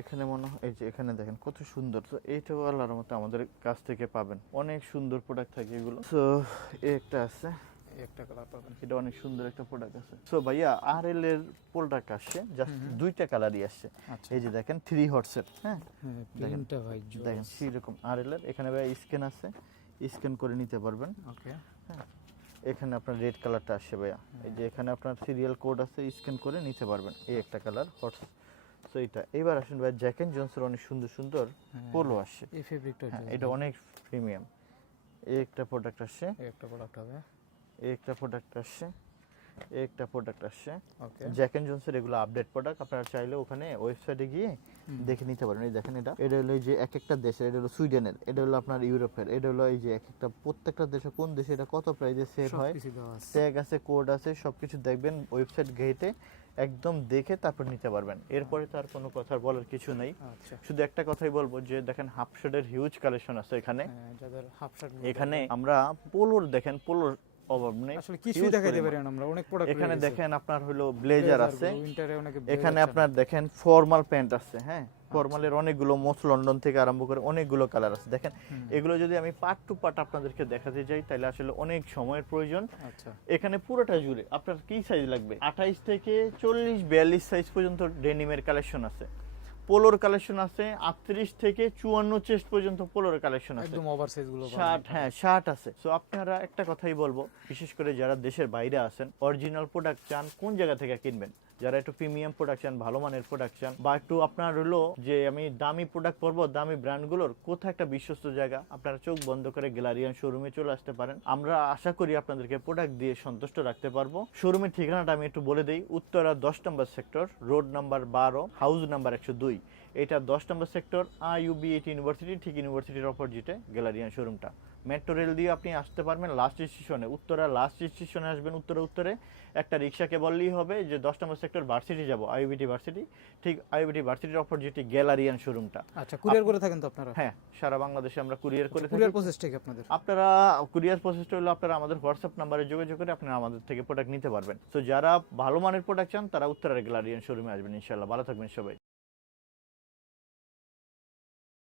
এখানে মনে হয় এই যে এখানে দেখেন কত সুন্দর। তো এইটাও আল্লাহর মতে আমাদের কাছ থেকে পাবেন, অনেক সুন্দর প্রোডাক্ট থাকে এগুলো। তো এই একটা আছে, এই একটা কালার পাবেন। এটা অনেক সুন্দর একটা প্রোডাক্ট আছে। সো ভাইয়া আরএল এর প্রোডাক্ট আসছে, জাস্ট দুইটা কালারই আসছে। আচ্ছা এই যে দেখেন 3 হর্সের, হ্যাঁ হ্যাঁ প্রিন্টটা ভাই জোস। দেখেন সেরকম আরএল এর। এখানে ভাই স্ক্যান আছে, স্ক্যান করে নিতে পারবেন। ওকে এখানে আপনার রেড কালারটা আসছে ভাইয়া, এই যে এখানে আপনার সিরিয়াল কোড আছে, স্ক্যান করে নিতে পারবেন। এই একটা কালার হর্স। সো এটা এবার আসেন ভাই জ্যাক এন্ড জনসের অনেক সুন্দর সুন্দর পোলো আসছে। এই ফেব্রিকটা হ্যাঁ এটা অনেক প্রিমিয়াম। এই একটা প্রোডাক্ট আসছে, এই একটা প্রোডাক্ট হবে। এই একটা প্রোডাক্ট আসছে, এই একটা প্রোডাক্ট আসছে। ওকে জ্যাক এন্ড জনসের এগুলো আপডেট প্রোডাক্ট, আপনারা চাইলে ওখানে ওয়েবসাইটে গিয়ে দেখে নিতে পারেন। এই দেখেন এটা এটা হলো এই যে এক একটা দেশের, এটা হলো সুইডেনের, এটা হলো আপনার ইউরোপের, এটা হলো এই যে এক একটা প্রত্যেকটা দেশে কোন দেশে এটা কত প্রাইসে সেল হয়, সবকিছু দেওয়া আছে। ট্যাগ আছে, কোড আছে, সবকিছু দেখবেন ওয়েবসাইট ঘেটে একদম দেখে তারপর নিতে পারবেন। এরপরে তার কোনো কথা বলার কিছু নেই, আচ্ছা শুধু একটা কথাই বলবো যে দেখেন হাফ শার্টের হিউজ কালেকশন আছে এখানে। হ্যাঁ যাদের হাফ শার্ট এখানে আমরা পোলোর দেখেন, পোলোর অভাব নেই, আসলে কিছুই huge দেখাইতে পরিমাণ। পারি না আমরা, অনেক প্রোডাক্ট এখানে দেখেন আপনার হলো ব্লেজার আছে, উইন্টারে অনেকে এখানে আপনার দেখেন ফর্মাল প্যান্ট আছে, হ্যাঁ ফর্মালের অনেকগুলো, মোস্ট লন্ডন থেকে আরম্ভ করে অনেকগুলো কালার আছে। দেখেন এগুলো যদি আমি পার্ট টু পার্ট আপনাদেরকে দেখাতে যাই তাহলে আসলে অনেক সময়ের প্রয়োজন। আচ্ছা এখানে পুরোটা জুড়ে আপনার কি সাইজ লাগবে, 28 থেকে 40 42 সাইজ পর্যন্ত ডেনিমের কালেকশন আছে, পোলোর কালেকশন আছে 38 থেকে 54 চেস্ট পর্যন্ত পোলোর কালেকশন আছে, একদম ওভারসাইজ গুলো পাবেন। শার্ট, হ্যাঁ শার্ট আছে। সো আপনারা একটা কথাই বলবো, বিশেষ করে যারা দেশের বাইরে আছেন, অরিজিনাল প্রোডাক্ট চান, কোন জায়গা থেকে কিনবেন? যারা একটু প্রিমিয়াম প্রোডাক্ট চান, ভালো মানের প্রোডাক্ট চান, বা একটু আপনার হলো যে আমি দামি প্রোডাক্ট পরবো, দামি ব্র্যান্ডগুলোর কোথায় একটা বিশ্বস্ত জায়গা, আপনারা চোখ বন্ধ করে গ্যালারিয়ান শোরুমে চলে আসতে পারেন। আমরা আশা করি আপনাদেরকে প্রোডাক্ট দিয়ে সন্তুষ্ট রাখতে পারবো। শোরুমের ঠিকানাটা আমি একটু বলে দিই, উত্তরা 10 নম্বর sector, road number 12, house number 102। এটা 10 নম্বর সেক্টর, IUB8 ইউনিভার্সিটি, ঠিক ইউনিভার্সিটির অপোজিটে গ্যালারিয়ান শোরুমটা। মেট্রো রেল দিয়ে আপনি আসতে পারবেন লাস্ট স্টেশনে, উত্তরা লাস্ট স্টেশনে আসবেন। উত্তরে একটা রিক্সাকে বললেই হবে যে 10 নম্বর সেক্টর ভার্সিটি যাব, IUBT ভার্সিটি, ঠিক IUBT ভার্সিটির অপোজিটে গ্যালারিয়ান শোরুমটা। আচ্ছা কুরিয়ার করে থাকেন তো আপনারা? হ্যাঁ সারা বাংলাদেশে আমরা কুরিয়ার করে থাকি। কুরিয়ার প্রসেসটা কি আপনাদের? আপনারা কুরিয়ার প্রসেসটা হলো আপনারা আমাদের হোয়াটসঅ্যাপ নাম্বারে যোগাযোগ করে আপনারা আমাদের থেকে প্রোডাক্ট নিতে পারবেন। তো যারা ভালো মানের প্রোডাক্ট চান তারা উত্তরার গ্যালারিয়ান শোরুমে আসবেন ইনশাআল্লাহ। ভালো থাকবেন সবাই।